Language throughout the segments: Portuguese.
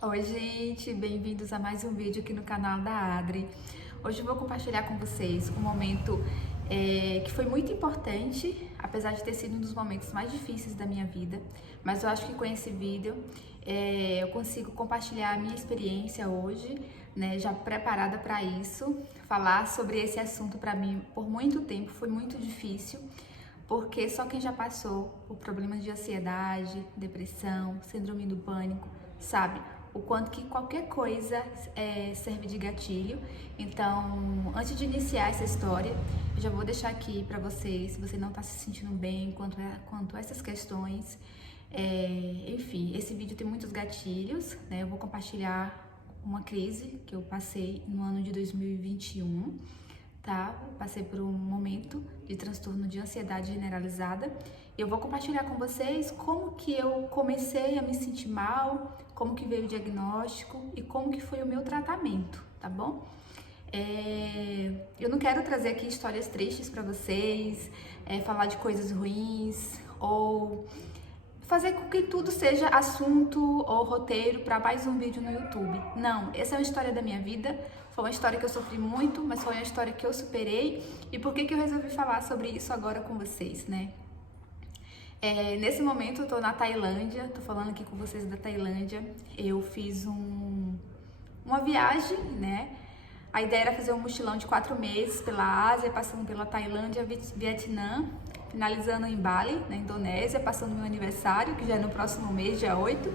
Oi gente, bem-vindos a mais um vídeo aqui no canal da Adri. Hoje eu vou compartilhar com vocês um momento que foi muito importante, apesar de ter sido um dos momentos mais difíceis da minha vida, mas eu acho que com esse vídeo eu consigo compartilhar a minha experiência hoje, né, já preparada para isso. Falar sobre esse assunto para mim por muito tempo foi muito difícil, porque só quem já passou por problemas de ansiedade, depressão, síndrome do pânico, sabe o quanto que qualquer coisa serve de gatilho. Então, antes de iniciar essa história, eu já vou deixar aqui para você, se você não está se sentindo bem quanto a essas questões. Enfim, esse vídeo tem muitos gatilhos, né? Eu vou compartilhar uma crise que eu passei no ano de 2021, tá? Passei por um momento de transtorno de ansiedade generalizada. Eu vou compartilhar com vocês como que eu comecei a me sentir mal, como que veio o diagnóstico e como que foi o meu tratamento, tá bom? Eu não quero trazer aqui histórias tristes para vocês, falar de coisas ruins ou fazer com que tudo seja assunto ou roteiro para mais um vídeo no YouTube. Não, essa é uma história da minha vida, foi uma história que eu sofri muito, mas foi uma história que eu superei. E por que eu resolvi falar sobre isso agora com vocês, né? Nesse momento eu tô na Tailândia, tô falando aqui com vocês da Tailândia. Eu fiz uma viagem, né? A ideia era fazer um mochilão de 4 meses pela Ásia, passando pela Tailândia, Vietnã, finalizando em Bali, na Indonésia, passando meu aniversário, que já é no próximo mês, dia 8,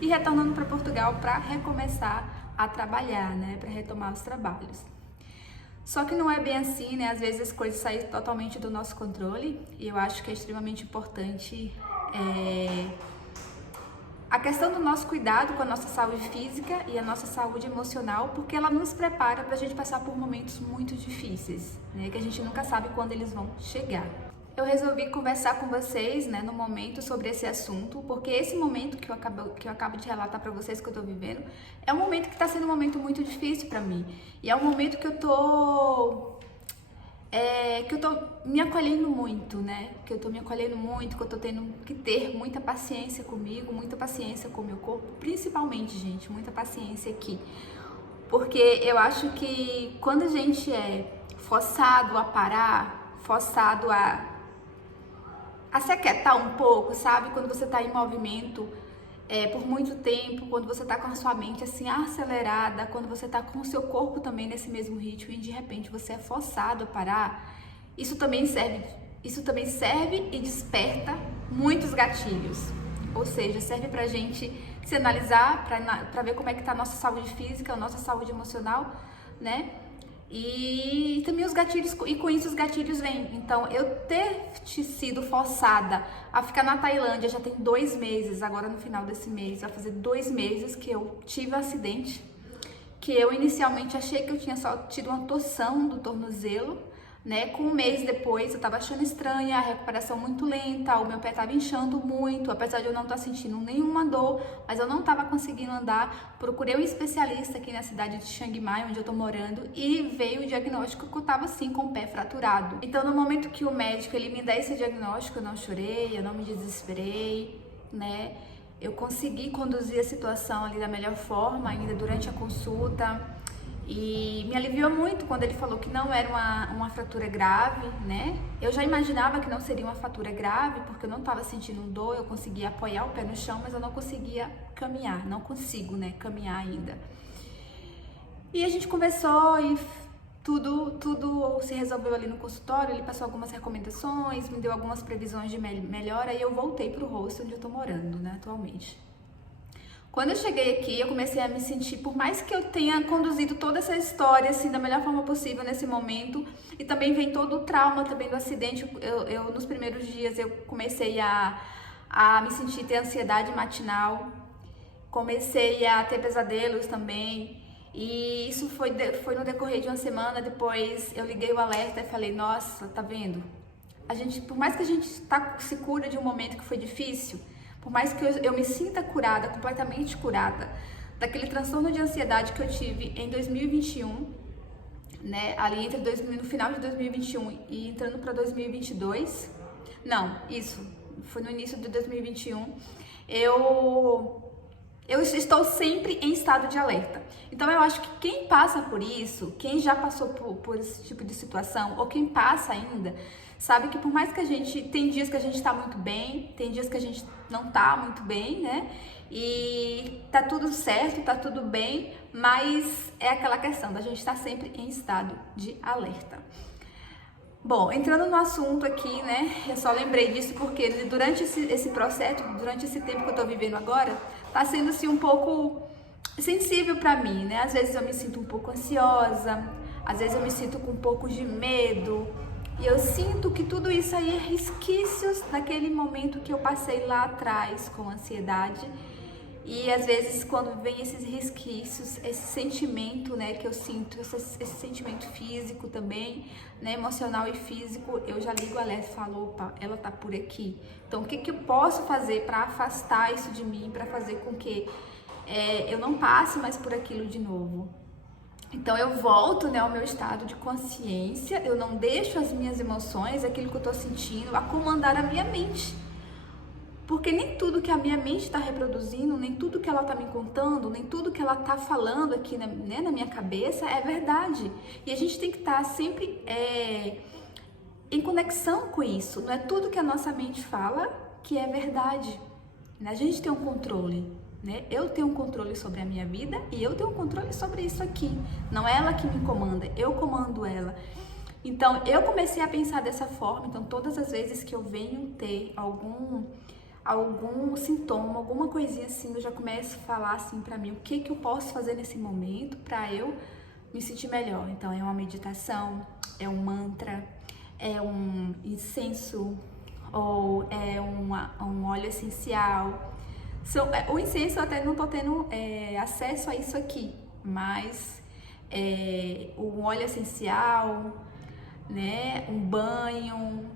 e retornando para Portugal para recomeçar a trabalhar, né? Para retomar os trabalhos. Só que não é bem assim, né? Às vezes as coisas saem totalmente do nosso controle, e eu acho que é extremamente importante a questão do nosso cuidado com a nossa saúde física e a nossa saúde emocional, porque ela nos prepara para a gente passar por momentos muito difíceis, né? Que a gente nunca sabe quando eles vão chegar. Eu resolvi conversar com vocês, né, no momento sobre esse assunto, porque esse momento que eu acabo de relatar para vocês que eu tô vivendo é um momento que tá sendo um momento muito difícil para mim. E é um momento que eu tô me acolhendo muito, né? Que eu tô me acolhendo muito, que eu tô tendo que ter muita paciência comigo, muita paciência com o meu corpo, principalmente, gente, muita paciência aqui. Porque eu acho que quando a gente é forçado a parar, forçado a se aquietar um pouco, sabe? Quando você tá em movimento por muito tempo, quando você tá com a sua mente assim acelerada, quando você tá com o seu corpo também nesse mesmo ritmo e de repente você é forçado a parar, isso também serve e desperta muitos gatilhos. Ou seja, serve pra gente se analisar, pra ver como é que tá a nossa saúde física, a nossa saúde emocional, né? E também os gatilhos, e com isso os gatilhos vêm. Então, eu ter sido forçada a ficar na Tailândia já tem 2 meses, agora no final desse mês, vai fazer 2 meses que eu tive um acidente, que eu inicialmente achei que eu tinha só tido uma torção do tornozelo, né? Com 1 mês depois eu tava achando estranha, a recuperação muito lenta, o meu pé tava inchando muito, apesar de eu não estar sentindo nenhuma dor, mas eu não tava conseguindo andar. Procurei um especialista aqui na cidade de Chiang Mai, onde eu tô morando, e veio o diagnóstico que eu tava assim com o pé fraturado. Então, no momento que o médico ele me dá esse diagnóstico, eu não chorei, eu não me desesperei, né? Eu consegui conduzir a situação ali da melhor forma ainda durante a consulta. E me aliviou muito quando ele falou que não era uma fratura grave, né? Eu já imaginava que não seria uma fratura grave, porque eu não estava sentindo dor, eu conseguia apoiar o pé no chão, mas eu não conseguia caminhar, não consigo, né, caminhar ainda. E a gente conversou e tudo se resolveu ali no consultório, ele passou algumas recomendações, me deu algumas previsões de melhora e eu voltei pro hostel onde eu tô morando, né, atualmente. Quando eu cheguei aqui, eu comecei a me sentir, por mais que eu tenha conduzido toda essa história assim da melhor forma possível nesse momento, e também vem todo o trauma também do acidente, eu nos primeiros dias eu comecei a me sentir, ter ansiedade matinal, comecei a ter pesadelos também, e isso foi no decorrer de uma semana. Depois eu liguei o alerta e falei, nossa, tá vendo? Por mais que a gente se cura de um momento que foi difícil, por mais que eu me sinta curada, completamente curada, daquele transtorno de ansiedade que eu tive em 2021, né, ali no final de 2021 e entrando para 2022, não, isso, foi no início de 2021, eu estou sempre em estado de alerta. Então eu acho que quem passa por isso, quem já passou por esse tipo de situação, ou quem passa ainda, sabe que por mais que a gente, tem dias que a gente tá muito bem, tem dias que a gente não tá muito bem, né? E tá tudo certo, tá tudo bem, mas é aquela questão da gente estar sempre em estado de alerta. Bom, entrando no assunto aqui, né, eu só lembrei disso porque durante esse processo, durante esse tempo que eu tô vivendo agora, tá sendo assim um pouco sensível pra mim, né? Às vezes eu me sinto um pouco ansiosa, às vezes eu me sinto com um pouco de medo, e eu sinto que tudo isso aí é resquícios daquele momento que eu passei lá atrás com ansiedade. E às vezes quando vem esses resquícios, esse sentimento, né, que eu sinto, esse sentimento físico também, né, emocional e físico, eu já ligo o alerta e falo, opa, ela tá por aqui. Então o que que eu posso fazer para afastar isso de mim, para fazer com que eu não passe mais por aquilo de novo? Então eu volto, né, ao meu estado de consciência, eu não deixo as minhas emoções, aquilo que eu tô sentindo, a comandar a minha mente. Porque nem tudo que a minha mente está reproduzindo, nem tudo que ela está me contando, nem tudo que ela está falando aqui na minha cabeça é verdade. E a gente tem que estar sempre em conexão com isso. Não é tudo que a nossa mente fala que é verdade. A gente tem um controle, né? Eu tenho um controle sobre a minha vida e eu tenho um controle sobre isso aqui. Não é ela que me comanda, eu comando ela. Então, eu comecei a pensar dessa forma. Então, todas as vezes que eu venho ter algum sintoma, alguma coisinha assim, eu já começo a falar assim pra mim, o que que eu posso fazer nesse momento pra eu me sentir melhor. Então é uma meditação, é um mantra, é um incenso, ou é um óleo essencial. O incenso eu até não tô tendo acesso a isso aqui, mas o óleo essencial, né, um banho,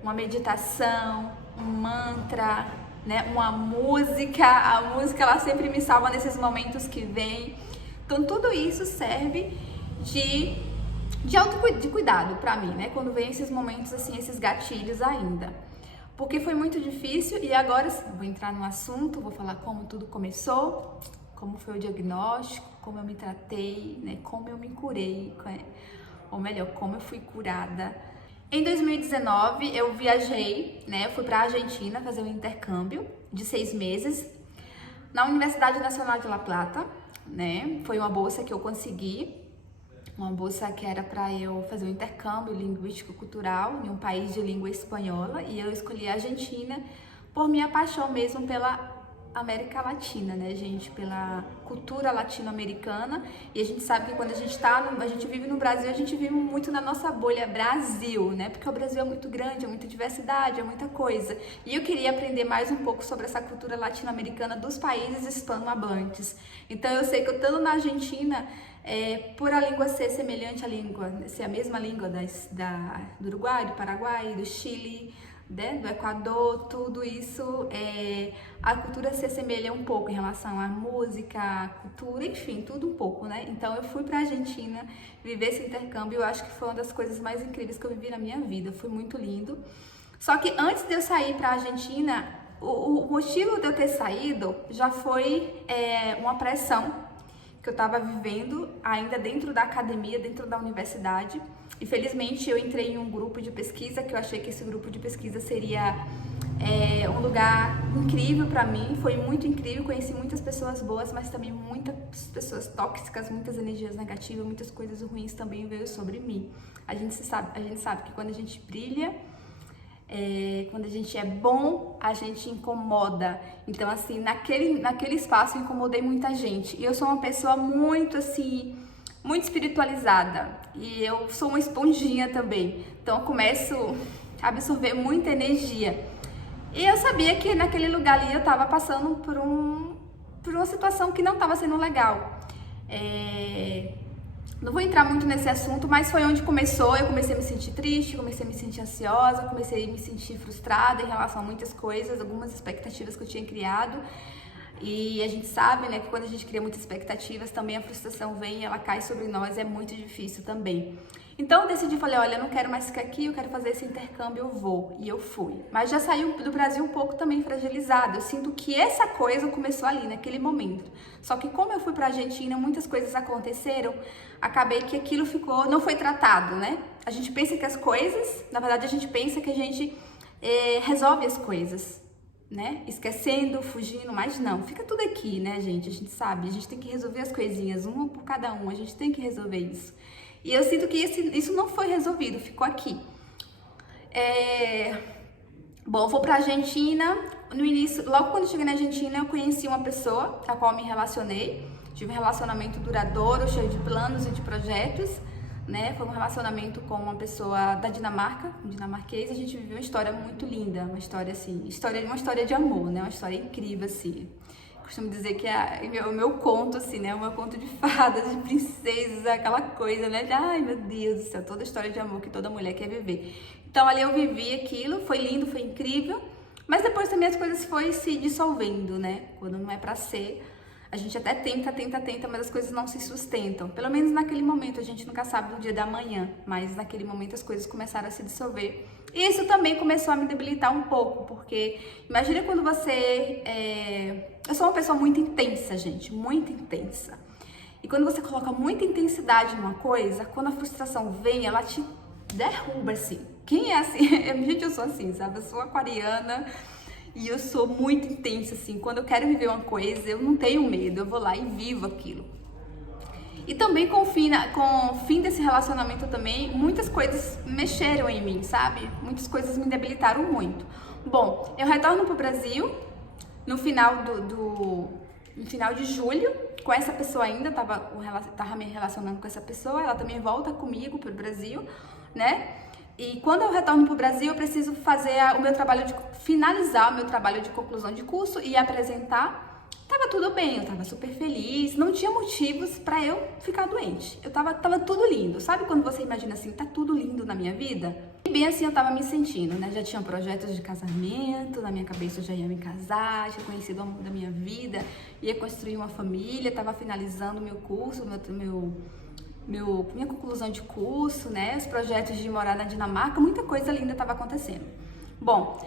uma meditação, um mantra, né, uma música, a música ela sempre me salva nesses momentos que vem. Então tudo isso serve de cuidado pra mim, né, quando vem esses momentos assim, esses gatilhos ainda. Porque foi muito difícil e agora vou entrar no assunto, vou falar como tudo começou, como foi o diagnóstico, como eu me tratei, né, como eu me curei, ou melhor, como eu fui curada. Em 2019, eu viajei, né? Eu fui para a Argentina fazer um intercâmbio de 6 meses na Universidade Nacional de La Plata, né? Foi uma bolsa que eu consegui, uma bolsa que era para eu fazer um intercâmbio linguístico-cultural em um país de língua espanhola, e eu escolhi a Argentina por minha paixão mesmo pela América Latina, né, gente, pela cultura latino-americana. E a gente sabe que quando a gente vive no Brasil, a gente vive muito na nossa bolha Brasil, né, porque o Brasil é muito grande, é muita diversidade, é muita coisa. E eu queria aprender mais um pouco sobre essa cultura latino-americana dos países hispanohablantes. Então eu sei que eu estando na Argentina, por a língua ser semelhante à língua, ser a mesma língua do Uruguai, do Paraguai, do Chile, né, do Equador, tudo isso, a cultura se assemelha um pouco em relação à música, à cultura, enfim, tudo um pouco, né? Então eu fui pra Argentina viver esse intercâmbio, eu acho que foi uma das coisas mais incríveis que eu vivi na minha vida, foi muito lindo. Só que antes de eu sair pra Argentina, o motivo de eu ter saído já foi uma pressão que eu estava vivendo ainda dentro da academia, dentro da universidade. E felizmente eu entrei em um grupo de pesquisa, que eu achei que esse grupo de pesquisa seria um lugar incrível para mim. Foi muito incrível, conheci muitas pessoas boas, mas também muitas pessoas tóxicas, muitas energias negativas, muitas coisas ruins também veio sobre mim. A gente sabe que quando a gente brilha, quando a gente é bom, a gente incomoda. Então, assim, naquele espaço eu incomodei muita gente. E eu sou uma pessoa muito, assim, muito espiritualizada. E eu sou uma esponjinha também. Então, eu começo a absorver muita energia. E eu sabia que naquele lugar ali eu tava passando por uma situação que não tava sendo legal. Não vou entrar muito nesse assunto, mas foi onde começou. Eu comecei a me sentir triste, comecei a me sentir ansiosa, comecei a me sentir frustrada em relação a muitas coisas, algumas expectativas que eu tinha criado. E a gente sabe, né, que quando a gente cria muitas expectativas, também a frustração vem, ela cai sobre nós, é muito difícil também. Então eu decidi, falei, olha, eu não quero mais ficar aqui, eu quero fazer esse intercâmbio, eu vou. E eu fui. Mas já saiu do Brasil um pouco também fragilizado. Eu sinto que essa coisa começou ali, naquele momento. Só que como eu fui pra Argentina, muitas coisas aconteceram, acabei que aquilo ficou, não foi tratado, né? A gente pensa que as coisas, na verdade a gente pensa que a gente resolve as coisas, né? Esquecendo, fugindo, mas não. Fica tudo aqui, né, gente? A gente sabe, a gente tem que resolver as coisinhas, uma por cada um, a gente tem que resolver isso. E eu sinto que isso não foi resolvido, ficou aqui. Bom, eu vou pra Argentina. No início, logo quando eu cheguei na Argentina, eu conheci uma pessoa com a qual me relacionei. Tive um relacionamento duradouro, cheio de planos e de projetos, né? Foi um relacionamento com uma pessoa da Dinamarca, um dinamarquês. A gente viveu uma história muito linda, uma história assim, uma história de amor, né? Uma história incrível, assim. Costumo dizer que é o meu conto, assim, né? O meu conto de fadas, de princesas, aquela coisa, né? De, ai, meu Deus do céu, toda a história de amor que toda mulher quer viver. Então, ali eu vivi aquilo, foi lindo, foi incrível, mas depois também as coisas foram se dissolvendo, né? Quando não é pra ser, a gente até tenta, mas as coisas não se sustentam. Pelo menos naquele momento, a gente nunca sabe do dia da manhã, mas naquele momento as coisas começaram a se dissolver. E isso também começou a me debilitar um pouco, porque imagina quando você... Eu sou uma pessoa muito intensa, gente, muito intensa. E quando você coloca muita intensidade numa coisa, quando a frustração vem, ela te derruba, assim. Quem é assim? Gente, eu sou assim, sabe? Eu sou aquariana e eu sou muito intensa, assim. Quando eu quero viver uma coisa, eu não tenho medo, eu vou lá e vivo aquilo. E também com o fim desse relacionamento também, muitas coisas mexeram em mim, sabe? Muitas coisas me debilitaram muito. Bom, eu retorno pro Brasil no final no final de julho, com essa pessoa ainda, tava me relacionando com essa pessoa, ela também volta comigo pro Brasil, né? E quando eu retorno pro Brasil, eu preciso fazer finalizar o meu trabalho de conclusão de curso e apresentar. Tava tudo bem, eu tava super feliz, não tinha motivos pra eu ficar doente. Tava tudo lindo. Sabe quando você imagina assim, tá tudo lindo na minha vida? E bem assim eu tava me sentindo, né? Já tinha projetos de casamento, na minha cabeça eu já ia me casar, tinha conhecido o amor da minha vida, ia construir uma família, tava finalizando o meu curso, minha conclusão de curso, né? Os projetos de morar na Dinamarca, muita coisa linda tava acontecendo. Bom,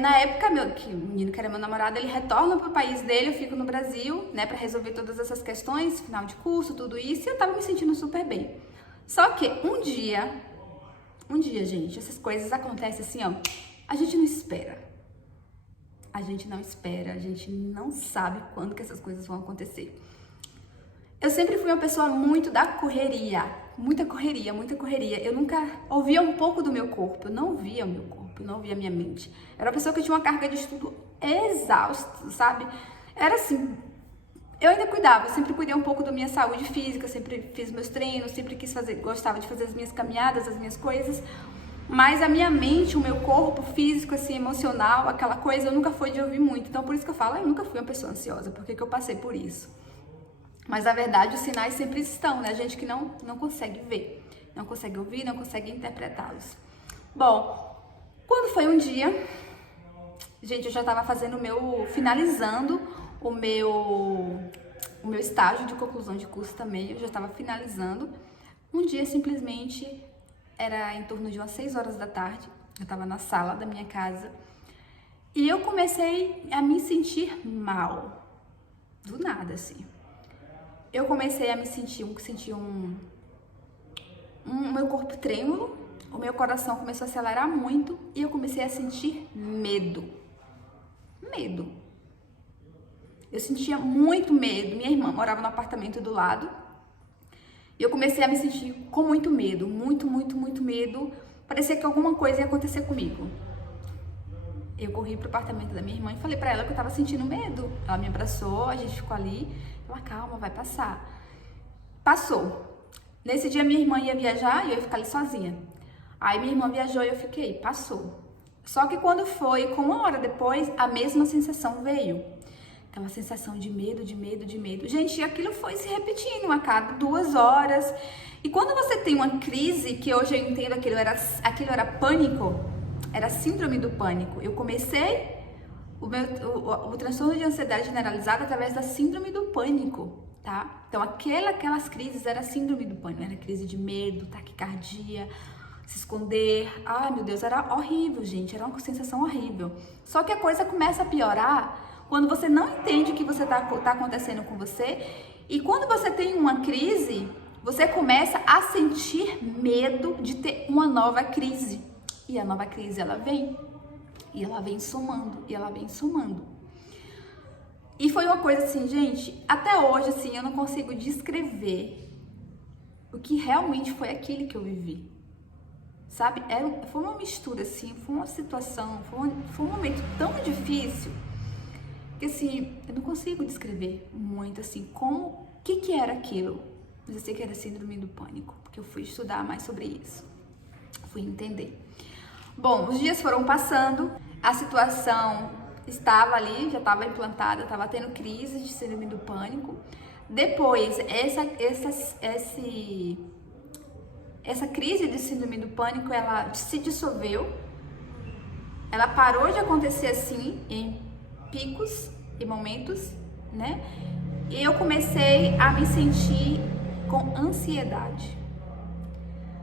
na época, que o menino que era meu namorado, ele retorna pro país dele, eu fico no Brasil, né, pra resolver todas essas questões, final de curso, tudo isso, e eu tava me sentindo super bem. Só que um dia, gente, essas coisas acontecem assim, ó, a gente não espera. A gente não espera, a gente não sabe quando que essas coisas vão acontecer. Eu sempre fui uma pessoa muito da correria, muita correria, muita correria. Eu nunca ouvia um pouco do meu corpo, eu não ouvia o meu corpo, eu não ouvia a minha mente. Era uma pessoa que tinha uma carga de estudo exausta, sabe? Era assim, eu ainda cuidava, eu sempre cuidei um pouco da minha saúde física, sempre fiz meus treinos, sempre gostava de fazer as minhas caminhadas, as minhas coisas. Mas a minha mente, o meu corpo físico, assim, emocional, aquela coisa, eu nunca fui de ouvir muito. Então, por isso que eu falo, eu nunca fui uma pessoa ansiosa, porque que eu passei por isso. Mas, na verdade, os sinais sempre estão, né? A gente que não consegue ver, não consegue ouvir, não consegue interpretá-los. Bom, quando foi um dia, gente, eu já estava finalizando o meu estágio de conclusão de curso também, eu já estava finalizando. Um dia, simplesmente, era em torno de umas 6 horas da tarde, eu estava na sala da minha casa, e eu comecei a me sentir mal, do nada, assim. Eu comecei a me sentir meu corpo trêmulo, o meu coração começou a acelerar muito e eu comecei a sentir medo. Medo. Eu sentia muito medo. Minha irmã morava no apartamento do lado e eu comecei a me sentir com muito medo, muito medo. Parecia que alguma coisa ia acontecer comigo. Eu corri pro apartamento da minha irmã e falei pra ela que eu tava sentindo medo. Ela me abraçou, a gente ficou ali. Ela, calma, vai passar. Passou. Nesse dia minha irmã ia viajar e eu ia ficar ali sozinha. Aí minha irmã viajou e eu fiquei, passou. Só que quando foi, com 1 hora depois, a mesma sensação veio. Aquela sensação de medo. Gente, aquilo foi se repetindo a cada 2 horas. E quando você tem uma crise, que hoje eu entendo aquilo era pânico, era síndrome do pânico. Eu comecei o transtorno de ansiedade generalizada através da síndrome do pânico, tá? Então, aquelas crises era síndrome do pânico, era crise de medo, taquicardia, se esconder. Ai, meu Deus, era horrível, gente, era uma sensação horrível. Só que a coisa começa a piorar quando você não entende o que tá acontecendo com você, e quando você tem uma crise, você começa a sentir medo de ter uma nova crise. E a nova crise, ela vem, e ela vem somando, e ela vem somando. E foi uma coisa assim, gente, até hoje, assim, eu não consigo descrever o que realmente foi aquilo que eu vivi. Sabe? Foi uma mistura, assim, foi uma situação, foi um momento tão difícil que, assim, eu não consigo descrever muito, assim, o que era aquilo. Mas eu sei que era síndrome do pânico, porque eu fui estudar mais sobre isso, fui entender. Bom, os dias foram passando, a situação estava ali, já estava implantada, estava tendo crise de síndrome do pânico. Depois, essa crise de síndrome do pânico, ela se dissolveu, ela parou de acontecer assim, em picos e momentos, né? E eu comecei a me sentir com ansiedade.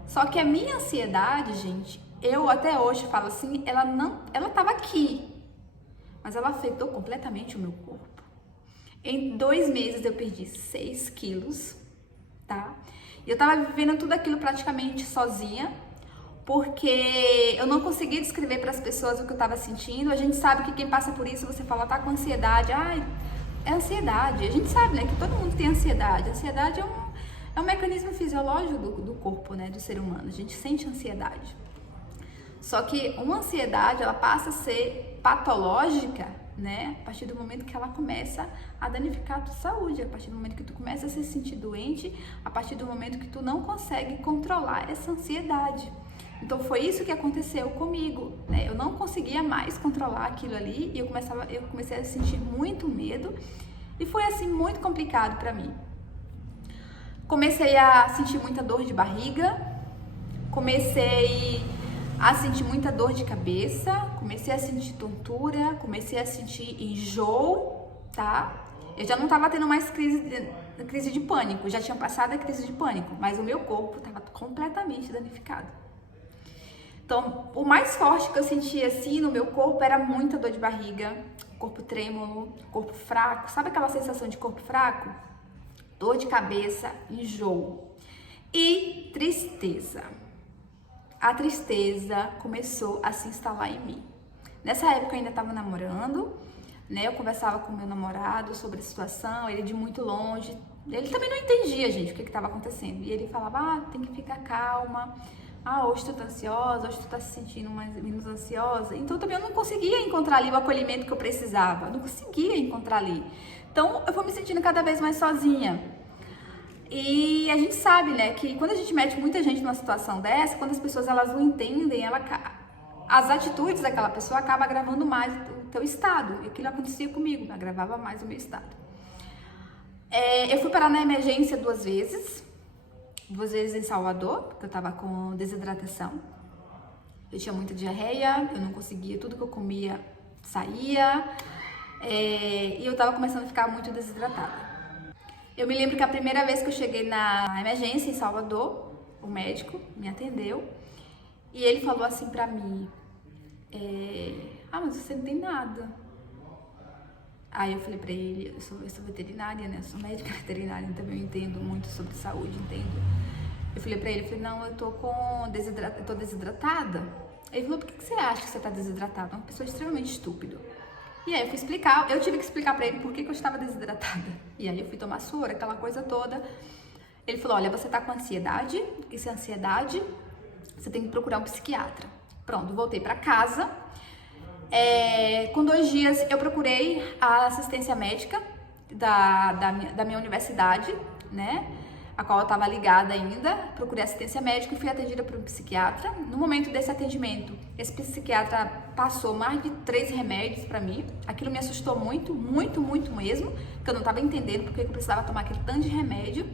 Só que a minha ansiedade, gente, eu até hoje falo assim, ela tava aqui, mas ela afetou completamente o meu corpo. Em 2 meses eu perdi 6 quilos, tá? E eu tava vivendo tudo aquilo praticamente sozinha, porque eu não conseguia descrever para as pessoas o que eu tava sentindo. A gente sabe que quem passa por isso, você fala, tá com ansiedade, ai, é ansiedade. A gente sabe, né, que todo mundo tem ansiedade. A ansiedade é um mecanismo fisiológico do corpo, né, do ser humano. A gente sente ansiedade. Só que uma ansiedade, ela passa a ser patológica, né, a partir do momento que ela começa a danificar a tua saúde, a partir do momento que tu começa a se sentir doente, a partir do momento que tu não consegue controlar essa ansiedade. Então foi isso que aconteceu comigo, né? Eu não conseguia mais controlar aquilo ali e eu comecei a sentir muito medo e foi assim muito complicado para mim. Comecei a sentir muita dor de barriga, comecei a sentir muita dor de cabeça, comecei a sentir tontura, comecei a sentir enjoo, tá? Eu já não tava tendo mais crise de pânico, já tinha passado a crise de pânico, mas o meu corpo tava completamente danificado. Então, o mais forte que eu sentia assim no meu corpo era muita dor de barriga, corpo trêmulo, corpo fraco. Sabe aquela sensação de corpo fraco? Dor de cabeça, enjoo e tristeza. A tristeza começou a se instalar em mim. Nessa época eu ainda estava namorando, né? Eu conversava com meu namorado sobre a situação, ele de muito longe. Ele também não entendia, gente, o que estava acontecendo. E ele falava, tem que ficar calma. Hoje tu tá ansiosa, hoje tu tá se sentindo menos ansiosa. Então também eu não conseguia encontrar ali o acolhimento que eu precisava. Eu não conseguia encontrar ali. Então eu fui me sentindo cada vez mais sozinha. E a gente sabe, né, que quando a gente mete muita gente numa situação dessa, quando as pessoas elas não entendem, as atitudes daquela pessoa acabam agravando mais o teu estado. E aquilo acontecia comigo, agravava mais o meu estado. Eu fui parar na emergência 2 vezes em Salvador, porque eu tava com desidratação. Eu tinha muita diarreia, eu não conseguia, tudo que eu comia saía, e eu tava começando a ficar muito desidratada. Eu me lembro que a primeira vez que eu cheguei na emergência em Salvador, o médico me atendeu e ele falou assim pra mim, mas você não tem nada. Aí eu falei pra ele, eu sou veterinária, né, eu sou médica veterinária, então eu entendo muito sobre saúde, entendo. Eu falei pra ele, não, eu tô desidratada. Ele falou, por que você acha que você tá desidratada? Uma pessoa extremamente estúpida. E aí eu tive que explicar pra ele por que eu estava desidratada. E aí eu fui tomar soro, aquela coisa toda. Ele falou, olha, você tá com ansiedade, isso é ansiedade, você tem que procurar um psiquiatra. Pronto, voltei pra casa. Com 2 dias eu procurei a assistência médica da minha universidade, né? A qual eu estava ligada ainda, procurei assistência médica e fui atendida por um psiquiatra. No momento desse atendimento, esse psiquiatra passou mais de 3 remédios para mim. Aquilo me assustou muito, muito, muito mesmo, porque eu não estava entendendo porque eu precisava tomar aquele tanto de remédio.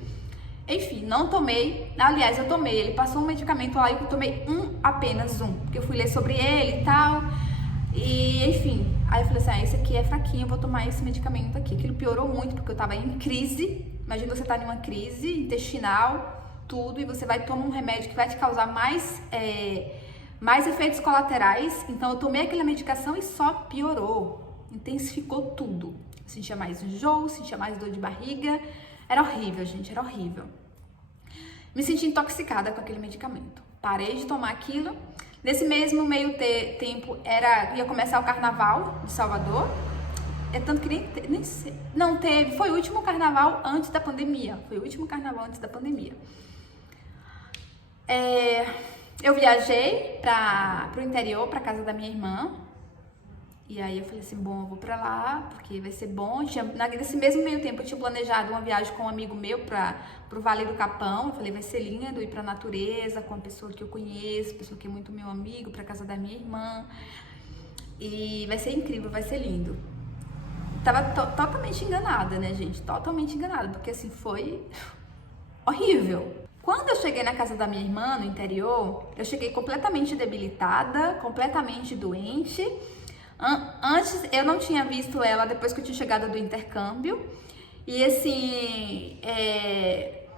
Enfim, não tomei. Aliás, eu tomei. Ele passou um medicamento lá e eu tomei apenas um, porque eu fui ler sobre ele e tal. E, enfim, Aí eu falei assim, esse aqui é fraquinho, eu vou tomar esse medicamento aqui. Aquilo piorou muito, porque eu tava em crise. Imagina você tá em uma crise intestinal, tudo, e você vai tomar um remédio que vai te causar mais efeitos colaterais. Então eu tomei aquela medicação e só piorou, intensificou tudo. Eu sentia mais enjoo, sentia mais dor de barriga. Era horrível, gente, era horrível. Me senti intoxicada com aquele medicamento. Parei de tomar aquilo. Nesse mesmo meio tempo, ia começar o Carnaval de Salvador. É tanto que nem sei. Não teve. Foi o último carnaval antes da pandemia. Eu viajei para o interior, para casa da minha irmã. E aí eu falei assim, bom, eu vou pra lá, porque vai ser bom. Nesse mesmo meio tempo eu tinha planejado uma viagem com um amigo meu pro Vale do Capão. Eu falei, vai ser lindo ir pra natureza, com uma pessoa que eu conheço, pessoa que é muito meu amigo, pra casa da minha irmã. E vai ser incrível, vai ser lindo. Tava totalmente enganada, né, gente? Totalmente enganada, porque assim, foi horrível. Quando eu cheguei na casa da minha irmã, no interior, eu cheguei completamente debilitada, completamente doente. Antes, eu não tinha visto ela depois que eu tinha chegado do intercâmbio. E assim,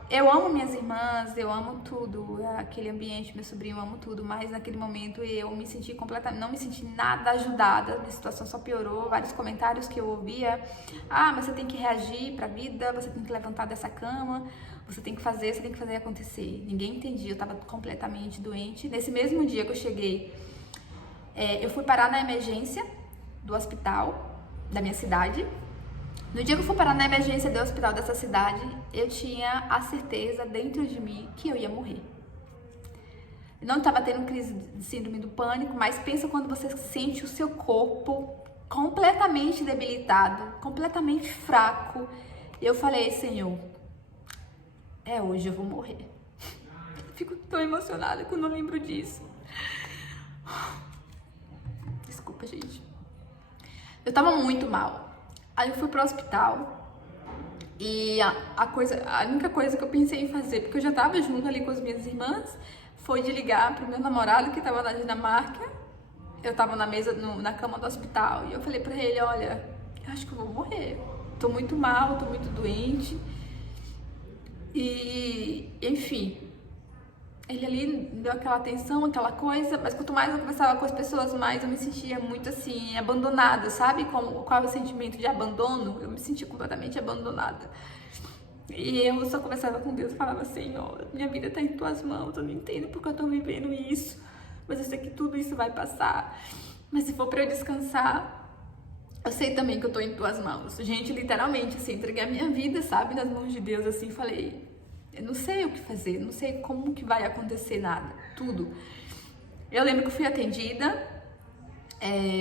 eu amo minhas irmãs, eu amo tudo, aquele ambiente, meu sobrinho, eu amo tudo. Mas naquele momento eu me senti completamente, não me senti nada ajudada. Minha situação só piorou, vários comentários que eu ouvia. Mas você tem que reagir pra vida, você tem que levantar dessa cama, você tem que fazer acontecer. Ninguém entendia, eu tava completamente doente. Nesse mesmo dia que eu cheguei, eu fui parar na emergência do hospital da minha cidade. No dia que eu fui parar na emergência do hospital dessa cidade, eu tinha a certeza dentro de mim que eu ia morrer. Eu não estava tendo crise de síndrome do pânico, mas pensa quando você sente o seu corpo completamente debilitado, completamente fraco. E eu falei, Senhor, hoje eu vou morrer. Fico tão emocionada quando eu lembro disso. Desculpa, gente. Eu tava muito mal. Aí eu fui pro hospital e a única coisa que eu pensei em fazer, porque eu já tava junto ali com as minhas irmãs, foi de ligar pro meu namorado que tava na Dinamarca. Eu tava na mesa, na cama do hospital, e eu falei pra ele, olha, eu acho que eu vou morrer. Tô muito mal, tô muito doente. E, enfim, ele ali deu aquela atenção, aquela coisa, mas quanto mais eu conversava com as pessoas, mais eu me sentia muito assim, abandonada, sabe? Qual é o sentimento de abandono? Eu me sentia completamente abandonada. E eu só conversava com Deus e falava, Senhor, minha vida tá em tuas mãos, eu não entendo porque eu tô vivendo isso, mas eu sei que tudo isso vai passar. Mas se for pra eu descansar, eu sei também que eu tô em tuas mãos. Gente, literalmente, assim, entreguei a minha vida, sabe, nas mãos de Deus, assim, falei, eu não sei o que fazer, não sei como que vai acontecer nada, tudo. Eu lembro que eu fui atendida,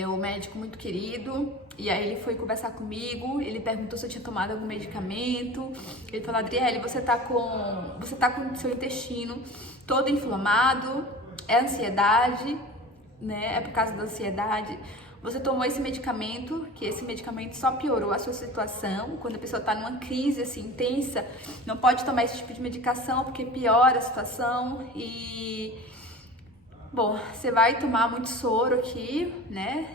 o médico muito querido, e aí ele foi conversar comigo, ele perguntou se eu tinha tomado algum medicamento, ele falou, Adriele, você tá com o seu intestino todo inflamado, é ansiedade, né, é por causa da ansiedade. Você tomou esse medicamento, que esse medicamento só piorou a sua situação. Quando a pessoa está numa crise assim intensa, não pode tomar esse tipo de medicação porque piora a situação. E, bom, você vai tomar muito soro aqui, né?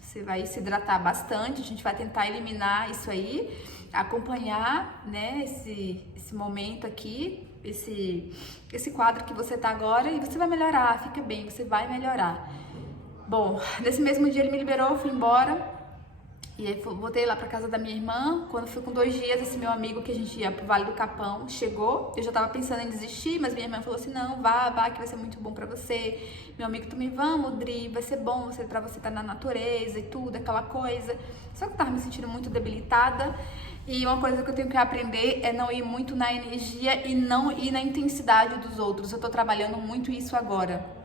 Você vai se hidratar bastante. A gente vai tentar eliminar isso aí, acompanhar, né, esse momento aqui, esse quadro que você tá agora, e você vai melhorar, fica bem, você vai melhorar. Bom, nesse mesmo dia ele me liberou, eu fui embora. E aí voltei lá pra casa da minha irmã. Quando fui com 2 dias, esse meu amigo que a gente ia pro Vale do Capão chegou. Eu já tava pensando em desistir, mas minha irmã falou assim, não, vá, que vai ser muito bom pra você. Meu amigo também, vamos, Dri, vai ser bom pra você estar na natureza e tudo, aquela coisa. Só que eu tava me sentindo muito debilitada. E uma coisa que eu tenho que aprender é não ir muito na energia e não ir na intensidade dos outros. Eu tô trabalhando muito isso agora.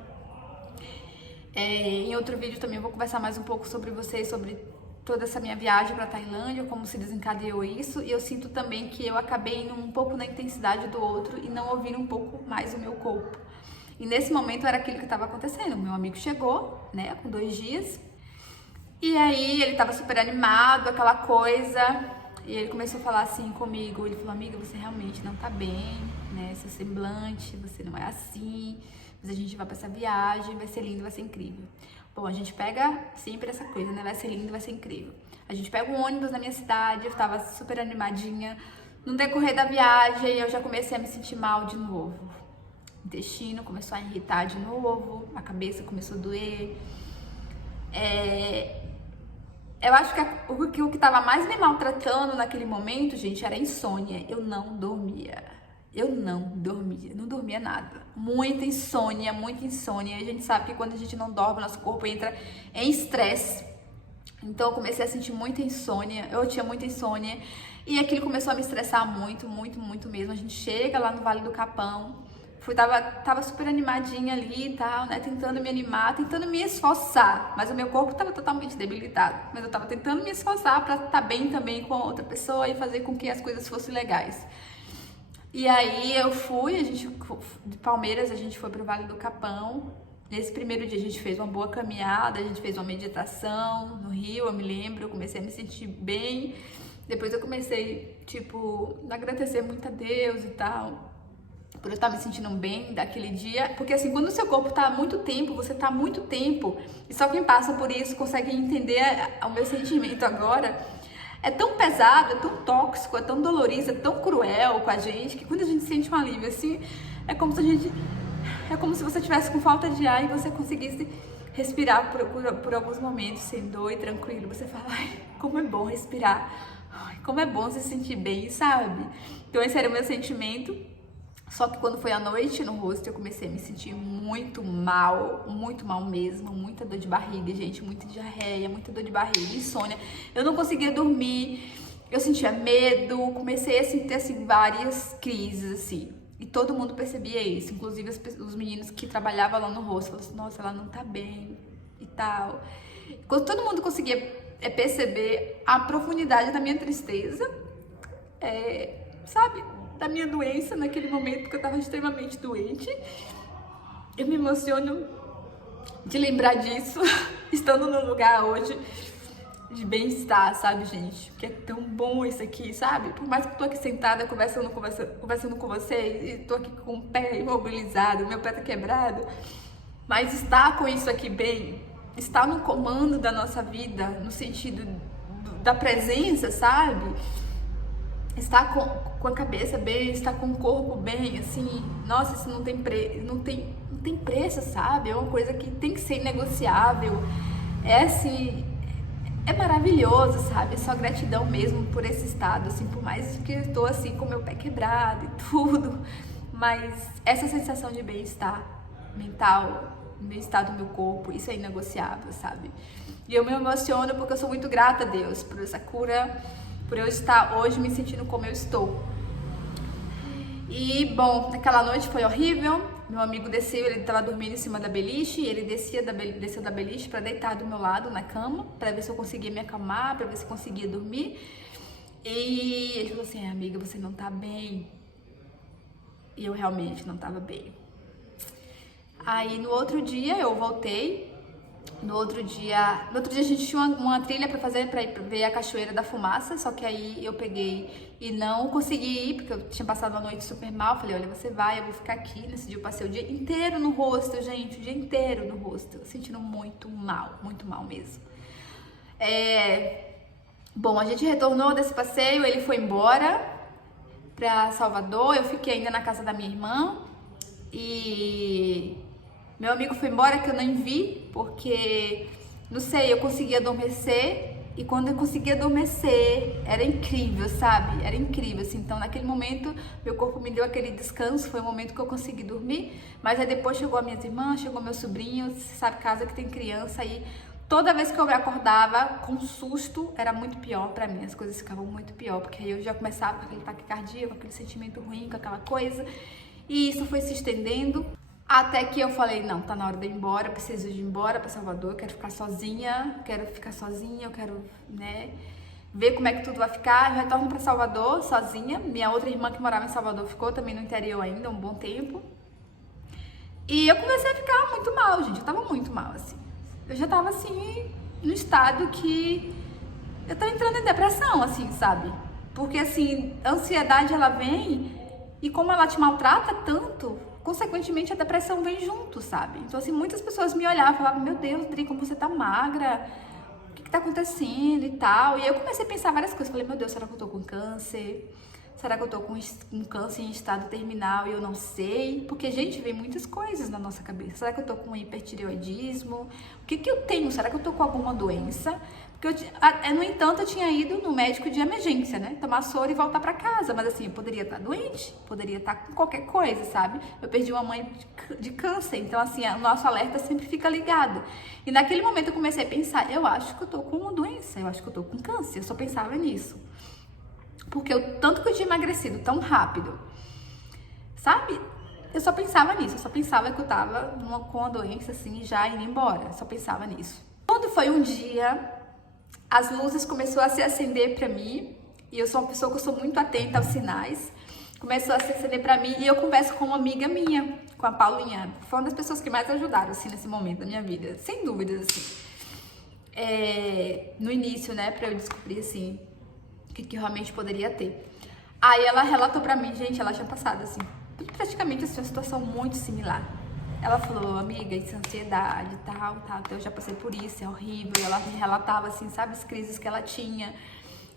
Em outro vídeo também eu vou conversar mais um pouco sobre vocês, sobre toda essa minha viagem para Tailândia, como se desencadeou isso. E eu sinto também que eu acabei indo um pouco na intensidade do outro e não ouvindo um pouco mais o meu corpo. E nesse momento era aquilo que estava acontecendo. Meu amigo chegou, né, com 2 dias. E aí ele estava super animado, aquela coisa. E ele começou a falar assim comigo. Ele falou, amiga, você realmente não tá bem, né? Seu semblante, você não é assim. mas a gente vai pra essa viagem, vai ser lindo, vai ser incrível. Bom, a gente pega sempre essa coisa, né? Vai ser lindo, vai ser incrível. A gente pega um ônibus na minha cidade, eu tava super animadinha. No decorrer da viagem, eu já comecei a me sentir mal de novo. O intestino começou a irritar de novo, a cabeça começou a doer. Eu acho que o que tava mais me maltratando naquele momento, gente, era a insônia. Eu não dormia. Não dormia nada. Muita insônia. A gente sabe que quando a gente não dorme, nosso corpo entra em estresse. Então eu comecei a sentir muita insônia, eu tinha muita insônia e aquilo começou a me estressar muito mesmo. A gente chega lá no Vale do Capão, tava super animadinha ali e tal, né, tentando me animar, tentando me esforçar, mas o meu corpo tava totalmente debilitado, mas eu tava tentando me esforçar pra estar bem também com a outra pessoa e fazer com que as coisas fossem legais. E aí eu fui, de Palmeiras a gente foi pro Vale do Capão. Nesse primeiro dia a gente fez uma boa caminhada, a gente fez uma meditação no rio, eu me lembro, eu comecei a me sentir bem. Depois eu comecei, a agradecer muito a Deus e tal, por eu estar me sentindo bem daquele dia. Porque assim, quando o seu corpo tá há muito tempo, você tá há muito tempo, e só quem passa por isso consegue entender o meu sentimento agora. É tão pesado, é tão tóxico, é tão dolorido, é tão cruel com a gente, que quando a gente sente um alívio assim, é como se você estivesse com falta de ar e você conseguisse respirar por alguns momentos sem dor e tranquilo. Você fala, ai, como é bom respirar, ai, como é bom se sentir bem, sabe? Então esse era o meu sentimento. Só que quando foi à noite no rosto, eu comecei a me sentir muito mal mesmo, muita dor de barriga, gente, muita diarreia, muita dor de barriga, insônia. Eu não conseguia dormir, eu sentia medo, comecei a ter assim, várias crises, assim. E todo mundo percebia isso, inclusive os meninos que trabalhavam lá no rosto, falavam assim, nossa, ela não tá bem e tal. Quando todo mundo conseguia perceber a profundidade da minha tristeza, sabe, da minha doença naquele momento, que eu tava extremamente doente, eu me emociono de lembrar disso, estando num lugar hoje de bem-estar, sabe, gente? Que é tão bom isso aqui, sabe? Por mais que eu tô aqui sentada conversando com vocês e tô aqui com o pé imobilizado, meu pé tá quebrado, mas estar com isso aqui bem, estar no comando da nossa vida, no sentido da presença, sabe? Estar com a cabeça bem, estar com o corpo bem, assim, nossa, isso não tem preço, sabe? É uma coisa que tem que ser inegociável. É assim, é maravilhoso, sabe? É só gratidão mesmo por esse estado, assim, por mais que eu tô assim com meu pé quebrado e tudo, mas essa sensação de bem-estar mental, bem-estar do meu corpo, isso é inegociável, sabe? E eu me emociono porque eu sou muito grata a Deus por essa cura, por eu estar hoje me sentindo como eu estou. E, bom, aquela noite foi horrível. Meu amigo desceu, ele estava dormindo em cima da beliche, e ele desceu da beliche para deitar do meu lado na cama, para ver se eu conseguia me acalmar, para ver se eu conseguia dormir. E ele falou assim, amiga, você não tá bem. E eu realmente não tava bem. Aí no outro dia eu voltei. No outro dia a gente tinha uma trilha pra fazer, pra ir ver a Cachoeira da Fumaça, só que aí eu peguei e não consegui ir, porque eu tinha passado uma noite super mal. Falei, olha, você vai, eu vou ficar aqui. Nesse dia eu passei o dia inteiro no rosto, gente, o dia inteiro no rosto, sentindo muito mal mesmo. Bom, a gente retornou desse passeio, ele foi embora pra Salvador, eu fiquei ainda na casa da minha irmã, e meu amigo foi embora, que eu nem vi, porque, não sei, eu consegui adormecer, e quando eu consegui adormecer, era incrível, sabe? Era incrível, assim. Então, naquele momento, meu corpo me deu aquele descanso, foi o momento que eu consegui dormir, mas aí depois chegou as minhas irmãs, chegou meu sobrinho, você sabe, casa que tem criança, aí toda vez que eu me acordava com susto, era muito pior pra mim, as coisas ficavam muito pior, porque aí eu já começava com aquele taquicardia, com aquele sentimento ruim, com aquela coisa, e isso foi se estendendo. Até que eu falei, não, tá na hora de ir embora, preciso de ir embora pra Salvador, eu quero ficar sozinha, eu quero, né, ver como é que tudo vai ficar. Eu retorno pra Salvador sozinha, minha outra irmã que morava em Salvador ficou também no interior ainda, um bom tempo. E eu comecei a ficar muito mal, gente, eu tava muito mal, assim. Eu já tava, assim, no estado que eu tava entrando em depressão, assim, sabe? Porque, assim, a ansiedade, ela vem e como ela te maltrata tanto, consequentemente a depressão vem junto, sabe? Então, assim, muitas pessoas me olhavam e falavam, meu Deus, Dri, como você tá magra, o que tá acontecendo e tal. E aí eu comecei a pensar várias coisas, falei, meu Deus, será que eu tô com câncer? Será que eu tô com um câncer em estado terminal e eu não sei? Porque, gente, vem muitas coisas na nossa cabeça. Será que eu tô com hipertireoidismo? O que que eu tenho? Será que eu tô com alguma doença? Porque no entanto, eu tinha ido no médico de emergência, né? Tomar soro e voltar pra casa. Mas assim, eu poderia estar doente, poderia estar com qualquer coisa, sabe? Eu perdi uma mãe de câncer, então assim, o nosso alerta sempre fica ligado. E naquele momento eu comecei a pensar, eu acho que eu tô com uma doença, eu acho que eu tô com câncer. Eu só pensava nisso. Porque tanto que eu tinha emagrecido tão rápido, sabe? Eu só pensava nisso, eu só pensava que eu tava com uma doença assim, já indo embora. Eu só pensava nisso. Quando foi um dia, as luzes começaram a se acender pra mim, e eu sou uma pessoa que eu sou muito atenta aos sinais. Começou a se acender pra mim, e eu converso com uma amiga minha, com a Paulinha. Foi uma das pessoas que mais ajudaram, assim, nesse momento da minha vida. Sem dúvidas, assim. No início, né, pra eu descobrir, assim, o que realmente poderia ter. Aí ela relatou pra mim, gente, ela tinha passado, assim, praticamente assim, uma situação muito similar. Ela falou, amiga, isso é ansiedade, tal, eu já passei por isso, é horrível. E ela me relatava, assim, sabe, as crises que ela tinha.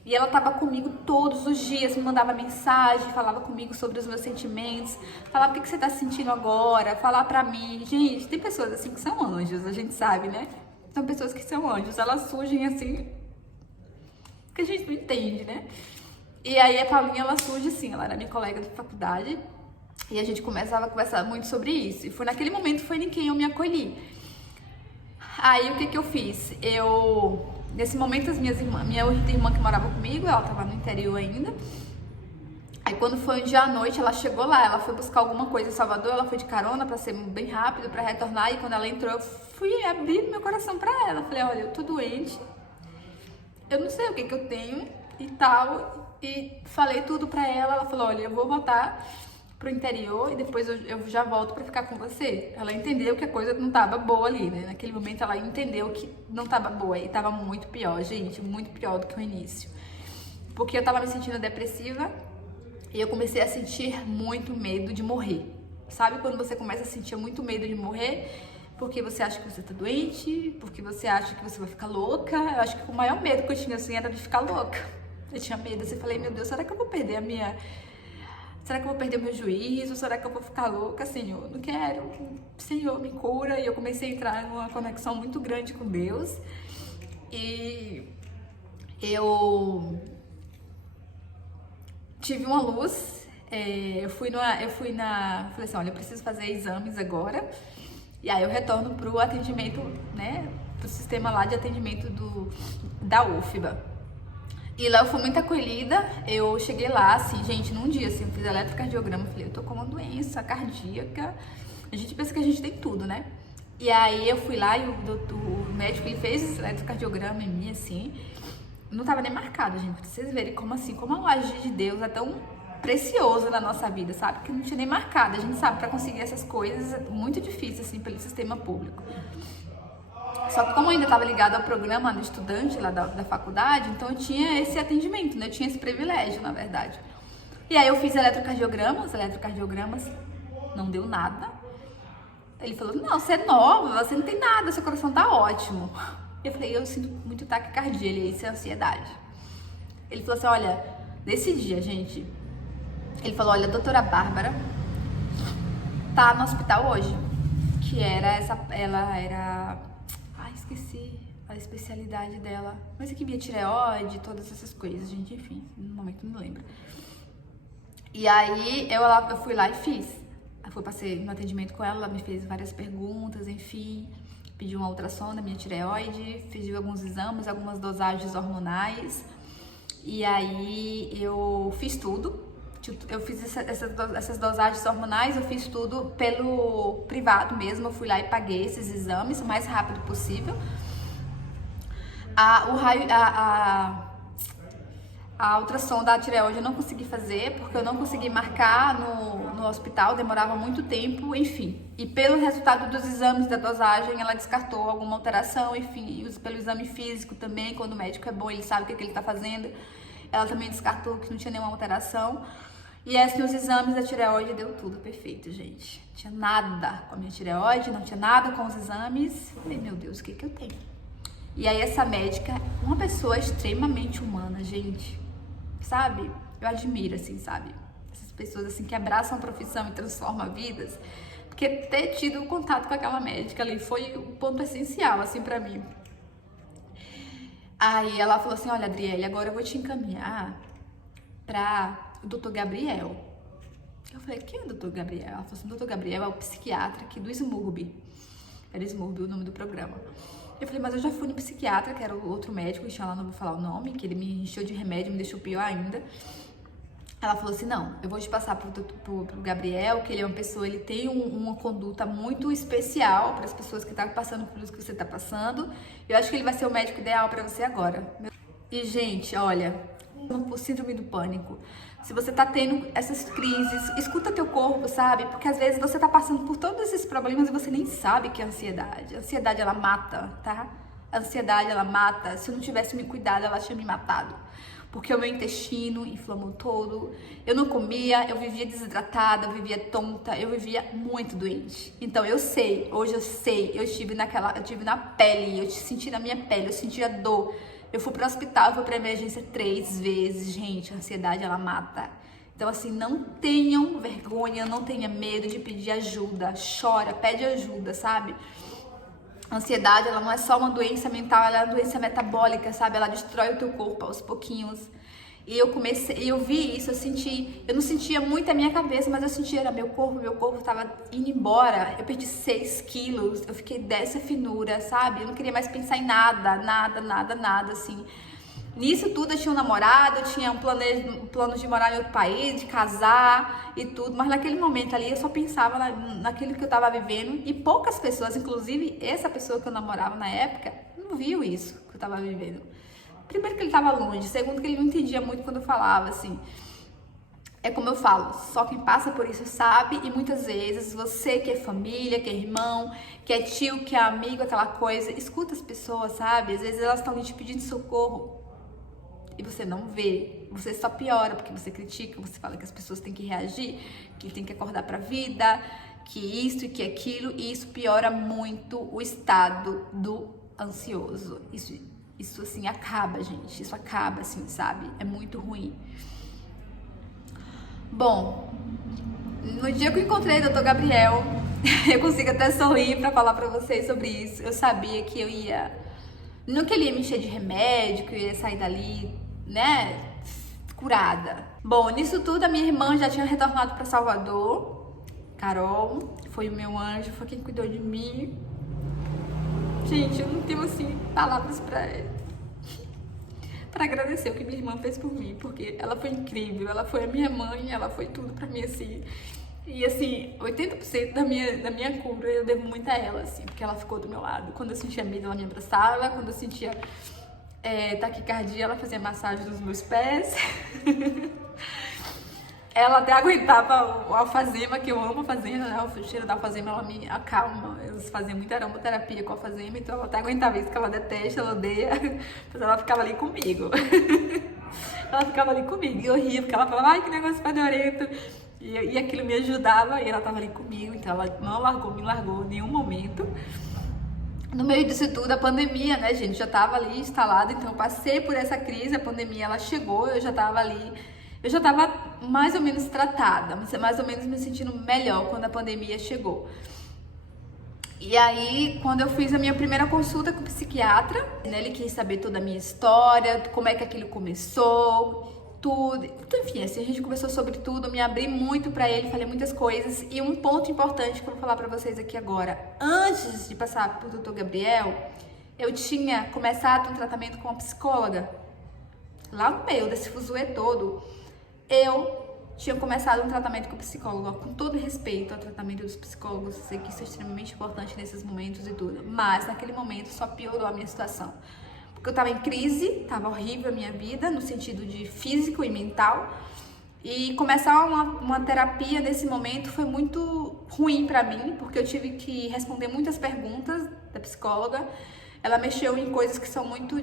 E ela tava comigo todos os dias, me mandava mensagem, falava comigo sobre os meus sentimentos, falava o que você tá sentindo agora, falar pra mim. Gente, tem pessoas assim que são anjos, a gente sabe, né? São pessoas que são anjos, elas surgem assim, que a gente não entende, né? E aí a Paulinha, ela surge assim, ela era minha colega de faculdade, e a gente começava a conversar muito sobre isso. E foi naquele momento foi em quem eu me acolhi. Aí o que que eu fiz? Nesse momento, minha outra irmã que morava comigo, ela tava no interior ainda. Aí quando foi um dia à noite, ela chegou lá, ela foi buscar alguma coisa em Salvador, ela foi de carona pra ser bem rápido, pra retornar. E quando ela entrou, eu fui abrir meu coração pra ela. Falei, olha, eu tô doente, eu não sei o que que eu tenho e tal. E falei tudo pra ela, ela falou, olha, eu vou voltar pro interior e depois eu já volto pra ficar com você. Ela entendeu que a coisa não tava boa ali, né? Naquele momento ela entendeu que não tava boa e tava muito pior, gente, muito pior do que o início. Porque eu tava me sentindo depressiva e eu comecei a sentir muito medo de morrer. Sabe quando você começa a sentir muito medo de morrer? Porque você acha que você tá doente, porque você acha que você vai ficar louca. Eu acho que o maior medo que eu tinha assim era de ficar louca. Eu tinha medo, assim, falei, meu Deus, será que eu vou perder Será que eu vou perder o meu juízo? Será que eu vou ficar louca? Senhor, não quero. Senhor, me cura. E eu comecei a entrar numa conexão muito grande com Deus. E eu tive uma luz. Falei assim, olha, eu preciso fazer exames agora. E aí eu retorno pro atendimento, né? Pro sistema lá de atendimento da UFBA. E lá eu fui muito acolhida, eu cheguei lá, assim, gente, num dia, assim, eu fiz eletrocardiograma, falei, eu tô com uma doença cardíaca, a gente pensa que a gente tem tudo, né? E aí eu fui lá e o médico, ele fez esse eletrocardiograma em mim, assim, não tava nem marcado, gente, pra vocês verem como assim, como o agir de Deus é tão precioso na nossa vida, sabe? Que não tinha nem marcado, a gente sabe, pra conseguir essas coisas é muito difícil, assim, pelo sistema público. Só que como eu ainda estava ligada ao programa do estudante lá da faculdade, então eu tinha esse atendimento, né? Eu tinha esse privilégio, na verdade. E aí eu fiz eletrocardiogramas não deu nada. Ele falou, não, você é nova, você não tem nada, seu coração tá ótimo. Eu falei, eu sinto muito taquicardia, isso é ansiedade. Ele falou assim, olha, nesse dia, gente, ele falou, olha, a doutora Bárbara tá no hospital hoje, que ela era... esqueci a especialidade dela, mas aqui minha tireoide, todas essas coisas, gente, enfim, no momento não lembro. E aí eu fui lá e fiz. Passei no atendimento com ela me fez várias perguntas, enfim, pediu uma ultrassom da minha tireoide, fiz alguns exames, algumas dosagens hormonais, e aí eu fiz tudo. Eu fiz essas dosagens hormonais, eu fiz tudo pelo privado mesmo, eu fui lá e paguei esses exames o mais rápido possível. A ultrassom da tireoide eu não consegui fazer, porque eu não consegui marcar no hospital, demorava muito tempo, enfim. E pelo resultado dos exames da dosagem, ela descartou alguma alteração, enfim, pelo exame físico também, quando o médico é bom, ele sabe o que ele tá fazendo, ela também descartou que não tinha nenhuma alteração. E assim, os exames da tireoide deu tudo perfeito, gente. Não tinha nada com a minha tireoide, não tinha nada com os exames. Falei, meu Deus, o que que eu tenho? E aí essa médica, uma pessoa extremamente humana, gente, sabe? Eu admiro, assim, sabe? Essas pessoas, assim, que abraçam a profissão e transformam vidas. Porque ter tido contato com aquela médica ali foi o ponto essencial, assim, pra mim. Aí ela falou assim, olha, Adriele, agora eu vou te encaminhar pra o Dr. Gabriel. Eu falei, quem é o Dr. Gabriel? Ela falou assim, o Dr. Gabriel é o psiquiatra aqui do SMURB. Era SMURB o nome do programa. Eu falei, mas eu já fui no psiquiatra, que era o outro médico, que lá não vou falar o nome, que ele me encheu de remédio, me deixou pior ainda. Ela falou assim, não, eu vou te passar pro Gabriel, que ele é uma pessoa, ele tem uma conduta muito especial para as pessoas que estão passando por isso que você está passando. Eu acho que ele vai ser o médico ideal para você agora. E, gente, olha, por síndrome do pânico, se você tá tendo essas crises, escuta teu corpo, sabe? Porque às vezes você tá passando por todos esses problemas e você nem sabe que é ansiedade. A ansiedade, ela mata, tá? A ansiedade, ela mata. Se eu não tivesse me cuidado, ela tinha me matado. Porque o meu intestino inflamou todo, eu não comia, eu vivia desidratada, eu vivia tonta, eu vivia muito doente. Então eu sei, hoje eu sei, eu tive na pele, eu senti na minha pele, eu sentia dor. Eu fui pro hospital, eu fui pra emergência 3 vezes, gente, a ansiedade ela mata. Então assim, não tenham vergonha, não tenha medo de pedir ajuda, chora, pede ajuda, sabe? A ansiedade, ela não é só uma doença mental, ela é uma doença metabólica, sabe? Ela destrói o teu corpo aos pouquinhos. E eu vi isso, eu não sentia muito a minha cabeça, mas eu sentia era meu corpo tava indo embora. Eu perdi 6 quilos, eu fiquei dessa finura, sabe? Eu não queria mais pensar em nada, assim. Nisso tudo eu tinha um namorado, eu tinha um plano de morar em outro país, de casar e tudo, mas naquele momento ali eu só pensava naquilo que eu tava vivendo e poucas pessoas, inclusive essa pessoa que eu namorava na época, não viu isso que eu tava vivendo. Primeiro que ele tava longe, segundo que ele não entendia muito quando eu falava, assim. É como eu falo, só quem passa por isso sabe, e muitas vezes você que é família, que é irmão, que é tio, que é amigo, aquela coisa, escuta as pessoas, sabe? Às vezes elas estão ali te pedindo socorro e você não vê, você só piora, porque você critica, você fala que as pessoas têm que reagir, que tem que acordar pra vida, que isso e que aquilo, e isso piora muito o estado do ansioso. Isso assim acaba, gente, isso acaba assim, sabe? É muito ruim. Bom, no dia que eu encontrei o Dr. Gabriel, eu consigo até sorrir pra falar pra vocês sobre isso. Eu sabia que eu ia, não que ele ia me encher de remédio, que eu ia sair dali, né, curada. Bom, nisso tudo a minha irmã já tinha retornado pra Salvador. Carol, foi o meu anjo, foi quem cuidou de mim. Gente, eu não tenho, assim, palavras pra agradecer o que minha irmã fez por mim, porque ela foi incrível, ela foi a minha mãe, ela foi tudo pra mim, assim. E, assim, 80% da minha cura eu devo muito a ela, assim, porque ela ficou do meu lado. Quando eu sentia medo, ela me abraçava, quando eu sentia taquicardia, ela fazia massagem nos meus pés. Ela até aguentava o alfazema, que eu amo alfazema, né? O cheiro da alfazema, ela me acalma. Eles faziam muita aromaterapia com alfazema, então ela até aguentava isso, que ela detesta, ela odeia. Mas ela ficava ali comigo. Ela ficava ali comigo e eu ria, porque ela falava, ai, que negócio fedorento. E aquilo me ajudava e ela tava ali comigo, então ela não me largou em nenhum momento. No meio disso tudo, a pandemia, né, gente, já tava ali instalada, então eu passei por essa crise, a pandemia, ela chegou, eu já tava ali. Eu já estava mais ou menos tratada, mais ou menos me sentindo melhor quando a pandemia chegou. E aí, quando eu fiz a minha primeira consulta com o psiquiatra, né, ele quis saber toda a minha história, como é que aquilo começou, tudo. Então, enfim, assim, a gente conversou sobre tudo, eu me abri muito pra ele, falei muitas coisas. E um ponto importante que eu vou falar pra vocês aqui agora. Antes de passar pro Dr. Gabriel, eu tinha começado um tratamento com uma psicóloga. Lá no meio desse fuzuê todo, eu tinha começado um tratamento com o psicólogo, com todo respeito ao tratamento dos psicólogos, sei que isso é extremamente importante nesses momentos e tudo, mas naquele momento só piorou a minha situação, porque eu tava em crise, tava horrível a minha vida, no sentido de físico e mental, e começar uma terapia nesse momento foi muito ruim pra mim, porque eu tive que responder muitas perguntas da psicóloga, ela mexeu em coisas que são muito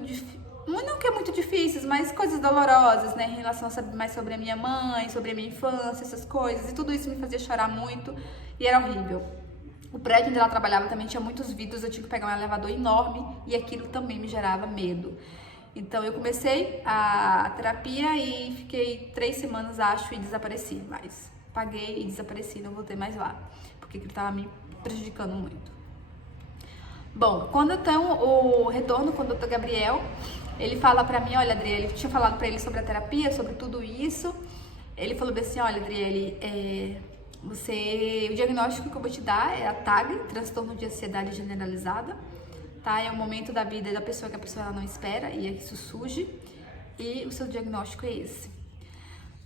não que é muito difíceis, mas coisas dolorosas, né, em relação a saber mais sobre a minha mãe, sobre a minha infância, essas coisas, e tudo isso me fazia chorar muito e era horrível. O prédio onde ela trabalhava também tinha muitos vidros, eu tinha que pegar um elevador enorme e aquilo também me gerava medo. Então eu comecei a terapia e fiquei 3 semanas, acho, e desapareci mais. Paguei e desapareci, não voltei mais lá, porque aquilo estava me prejudicando muito. Bom, quando eu tenho o retorno com o Dr. Gabriel, ele fala pra mim, olha, Adriele, eu tinha falado pra ele sobre a terapia, sobre tudo isso. Ele falou bem assim, olha, Adriele, o diagnóstico que eu vou te dar é a TAG, transtorno de ansiedade generalizada, tá? É um momento da vida da pessoa que a pessoa ela não espera e isso surge, e o seu diagnóstico é esse.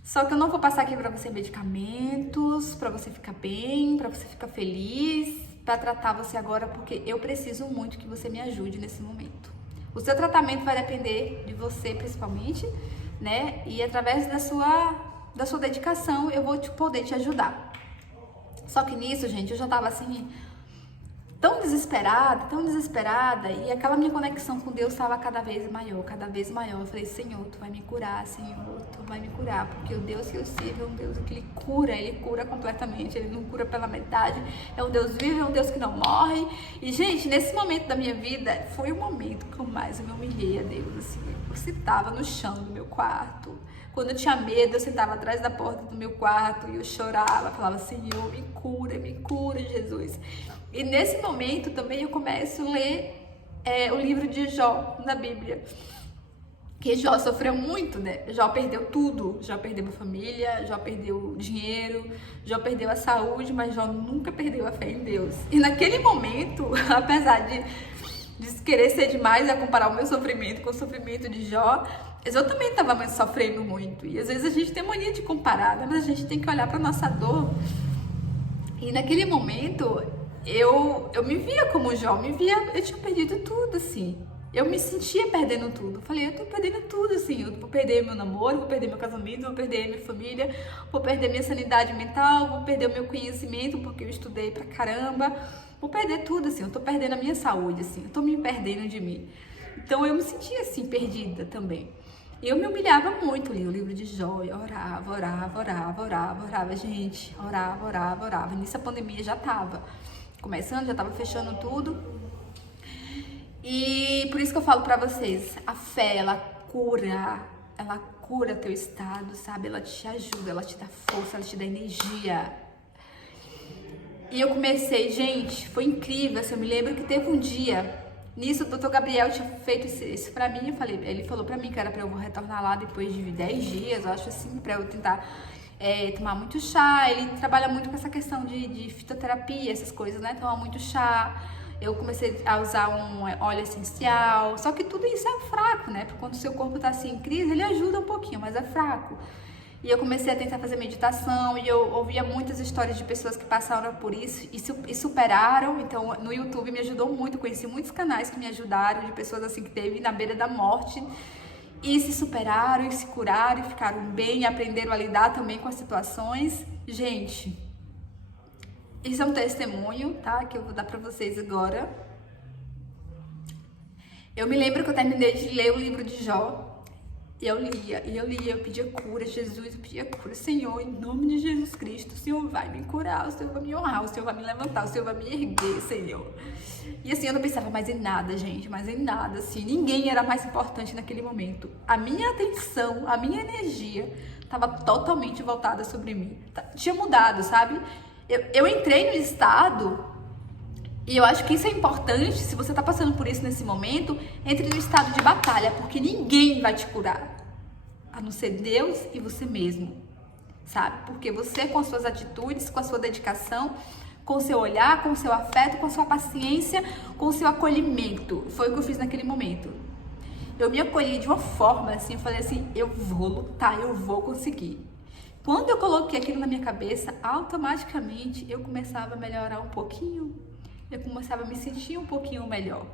Só que eu não vou passar aqui pra você medicamentos, pra você ficar bem, pra você ficar feliz, pra tratar você agora, porque eu preciso muito que você me ajude nesse momento. O seu tratamento vai depender de você, principalmente, né? E através da sua dedicação, eu vou poder te ajudar. Só que nisso, gente, eu já tava assim, tão desesperada, e aquela minha conexão com Deus estava cada vez maior, cada vez maior. Eu falei, Senhor, Tu vai me curar, Senhor, Tu vai me curar, porque o Deus que eu sirvo é um Deus que Ele cura completamente, Ele não cura pela metade, é um Deus vivo, é um Deus que não morre. E, gente, nesse momento da minha vida, foi o momento que eu mais me humilhei a Deus, assim, eu sentava no chão do meu quarto. Quando eu tinha medo, eu sentava atrás da porta do meu quarto e eu chorava, falava, Senhor, me cura, Jesus. E nesse momento também eu começo a ler o livro de Jó na Bíblia. Que Jó sofreu muito, né? Jó perdeu tudo. Jó perdeu a família, Jó perdeu dinheiro, Jó perdeu a saúde, mas Jó nunca perdeu a fé em Deus. E naquele momento, apesar de querer ser demais a comparar o meu sofrimento com o sofrimento de Jó, eu também estava sofrendo muito. E às vezes a gente tem mania de comparar, né? Mas a gente tem que olhar para nossa dor. E naquele momento, eu me via como Jó, eu tinha perdido tudo, assim. Eu me sentia perdendo tudo. Eu falei, eu tô perdendo tudo, assim. Eu vou perder meu namoro, vou perder meu casamento, vou perder minha família, vou perder minha sanidade mental, vou perder o meu conhecimento, porque eu estudei pra caramba. Vou perder tudo, assim. Eu tô perdendo a minha saúde, assim. Eu tô me perdendo de mim. Então eu me sentia, assim, perdida também. Eu me humilhava muito, li o livro de Jó, eu orava, gente. Orava. Nisso a pandemia já tava começando, já tava fechando tudo. E por isso que eu falo pra vocês, a fé, ela cura teu estado, sabe? Ela te ajuda, ela te dá força, ela te dá energia. E eu comecei, gente, foi incrível, assim, eu me lembro que teve um dia, nisso o Dr. Gabriel tinha feito isso pra mim, ele falou pra mim que era pra eu retornar lá depois de 10 dias, eu acho assim, pra eu tentar tomar muito chá. Ele trabalha muito com essa questão de fitoterapia, essas coisas, né? Tomar muito chá. Eu comecei a usar um óleo essencial, só que tudo isso é fraco, né? Porque quando o seu corpo tá assim em crise, ele ajuda um pouquinho, mas é fraco. E eu comecei a tentar fazer meditação e eu ouvia muitas histórias de pessoas que passaram por isso e superaram. Então no YouTube me ajudou muito, conheci muitos canais que me ajudaram, de pessoas assim que teve na beira da morte e se superaram e se curaram e ficaram bem, e aprenderam a lidar também com as situações. Gente, isso é um testemunho, tá? Que eu vou dar pra vocês agora. Eu me lembro que eu terminei de ler o livro de Jó. E eu lia, eu pedia cura, Jesus, eu pedia cura, Senhor, em nome de Jesus Cristo, o Senhor vai me curar, o Senhor vai me honrar, o Senhor vai me levantar, o Senhor vai me erguer, Senhor. E assim, eu não pensava mais em nada, gente, mais em nada, assim, ninguém era mais importante naquele momento. A minha atenção, a minha energia estava totalmente voltada sobre mim, tinha mudado, sabe? Eu entrei no estado, e eu acho que isso é importante, se você tá passando por isso nesse momento, entre no estado de batalha, porque ninguém vai te curar, a não ser Deus e você mesmo, sabe? Porque você, com suas atitudes, com a sua dedicação, com o seu olhar, com o seu afeto, com a sua paciência, com o seu acolhimento, foi o que eu fiz naquele momento. Eu me acolhi de uma forma, assim, eu falei assim, eu vou lutar, eu vou conseguir. Quando eu coloquei aquilo na minha cabeça, automaticamente eu começava a melhorar um pouquinho, eu começava a me sentir um pouquinho melhor.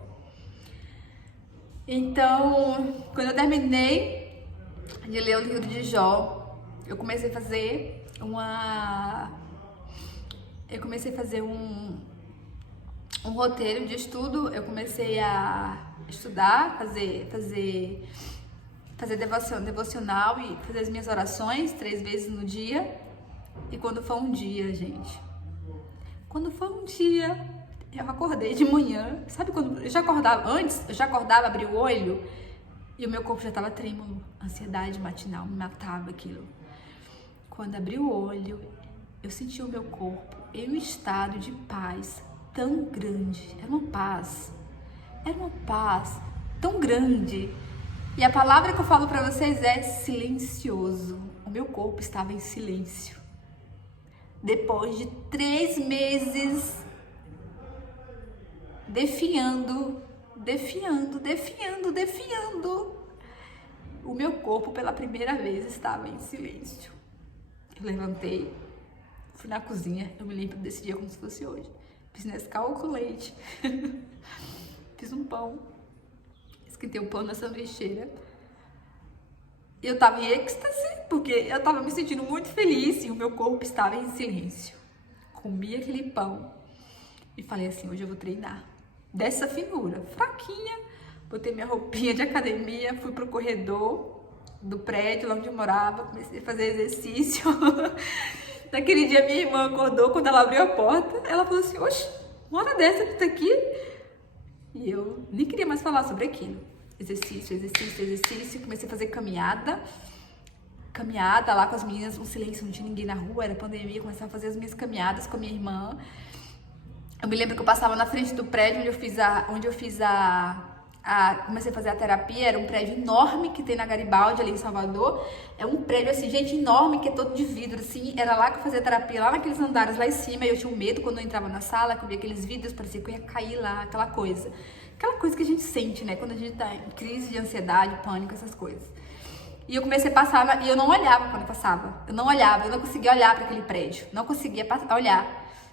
Então, quando eu terminei de ler o livro de Jó, eu comecei a fazer um roteiro de estudo, eu comecei a estudar, fazer devocional e fazer as minhas orações 3 vezes no dia. E quando foi um dia, gente, eu acordei de manhã, sabe quando eu já acordava, abri o olho e o meu corpo já tava trêmulo, ansiedade matinal, me matava aquilo. Quando abri o olho, eu senti o meu corpo em um estado de paz tão grande, era uma paz tão grande. E a palavra que eu falo pra vocês é silencioso. O meu corpo estava em silêncio. Depois de 3 meses definhando, o meu corpo pela primeira vez estava em silêncio. Eu levantei, fui na cozinha, eu me lembro desse dia como se fosse hoje. Fiz Nescau com leite, fiz um pão, esquentei o pão na sanduicheira. Eu tava em êxtase, porque eu tava me sentindo muito feliz e o meu corpo estava em silêncio. Comi aquele pão e falei assim, hoje eu vou treinar. Dessa finura, fraquinha, botei minha roupinha de academia, fui pro corredor do prédio lá onde eu morava, comecei a fazer exercício. Naquele dia minha irmã acordou, quando ela abriu a porta, ela falou assim, oxe, uma hora dessa tu tá aqui? E eu nem queria mais falar sobre aquilo. Exercício, comecei a fazer caminhada lá com as meninas, um silêncio, não tinha ninguém na rua, era pandemia, comecei a fazer as minhas caminhadas com a minha irmã. Eu me lembro que eu passava na frente do prédio onde eu comecei a fazer a terapia, era um prédio enorme que tem na Garibaldi, ali em Salvador. É um prédio, assim, gente, enorme, que é todo de vidro, assim. Era lá que eu fazia terapia, lá naqueles andares lá em cima. E eu tinha um medo quando eu entrava na sala, que eu via aqueles vidros, parecia que eu ia cair lá, aquela coisa. Aquela coisa que a gente sente, né? Quando a gente tá em crise de ansiedade, pânico, essas coisas. E eu comecei a passar, e eu não olhava quando eu passava. Eu não conseguia olhar para aquele prédio. Não conseguia olhar.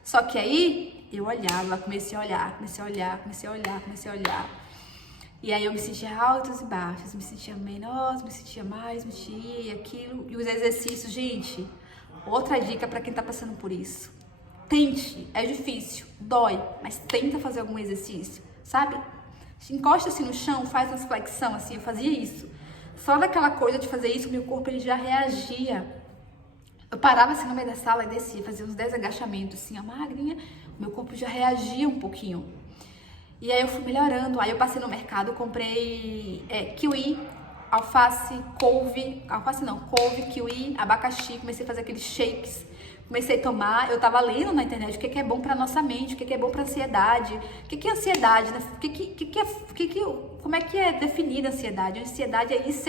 Só que aí, eu olhava, comecei a olhar. E aí eu me sentia altos e baixos, me sentia menos, me sentia mais, me sentia aquilo. E os exercícios, gente, outra dica para quem tá passando por isso. Tente, é difícil, dói, mas tenta fazer algum exercício, sabe? Encosta assim no chão, faz umas flexão assim, eu fazia isso. Só daquela coisa de fazer isso, meu corpo ele já reagia. Eu parava assim no meio da sala e descia, fazia uns 10 agachamentos assim, a magrinha, meu corpo já reagia um pouquinho. E aí eu fui melhorando, aí eu passei no mercado, comprei kiwi, couve, kiwi, abacaxi, comecei a fazer aqueles shakes, comecei a tomar, eu tava lendo na internet o que é bom pra nossa mente, o que é bom pra ansiedade, o que é ansiedade, né? Como é que é definida a ansiedade? A ansiedade é isso,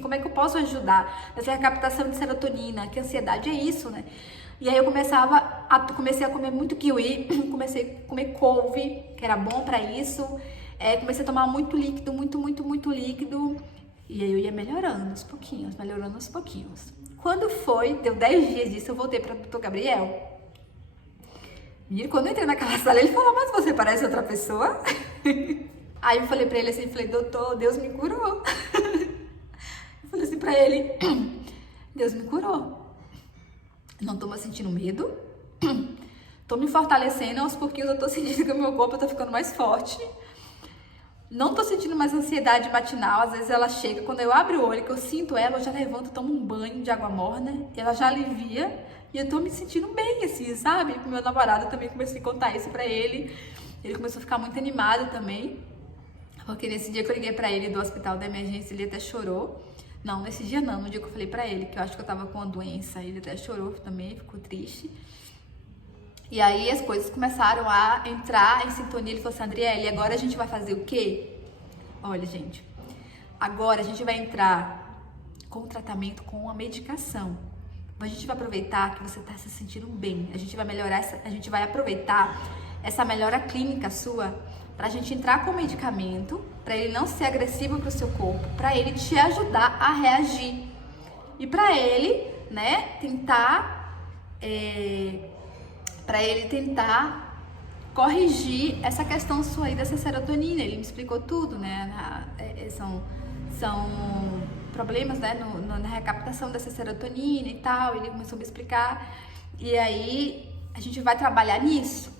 como é que eu posso ajudar nessa recaptação de serotonina, que a ansiedade é isso, né? E aí eu comecei a comer muito kiwi, comecei a comer couve, que era bom pra isso. Comecei a tomar muito líquido, muito líquido. E aí eu ia melhorando aos pouquinhos. Quando deu 10 dias disso, eu voltei para o Dr. Gabriel. E quando eu entrei naquela sala, ele falou, mas você parece outra pessoa? Aí eu falei pra ele assim, doutor, Deus me curou. Eu falei assim pra ele, Deus me curou. Não tô mais sentindo medo, tô me fortalecendo, aos pouquinhos eu tô sentindo que o meu corpo tá ficando mais forte. Não tô sentindo mais ansiedade matinal, às vezes ela chega, quando eu abro o olho, que eu sinto ela, eu já levanto, tomo um banho de água morna, e ela já alivia, e eu tô me sentindo bem, assim, sabe? Pro meu namorado, eu também comecei a contar isso pra ele começou a ficar muito animado também, porque nesse dia que eu liguei pra ele do hospital da emergência, ele até chorou. Não, nesse dia não, no dia que eu falei pra ele, que eu acho que eu tava com uma doença, ele até chorou também, ficou triste. E aí as coisas começaram a entrar em sintonia, ele falou assim, Adriele, agora a gente vai fazer o quê? Olha, gente, agora a gente vai entrar com o tratamento, com a medicação. Então a gente vai aproveitar que você tá se sentindo bem, a gente vai aproveitar essa melhora clínica sua pra gente entrar com o medicamento, pra ele não ser agressivo pro seu corpo, pra ele te ajudar a reagir. E pra ele, né, tentar corrigir essa questão sua aí dessa serotonina. Ele me explicou tudo, né, são problemas, né, na recaptação dessa serotonina e tal. Ele começou a me explicar, e aí a gente vai trabalhar nisso.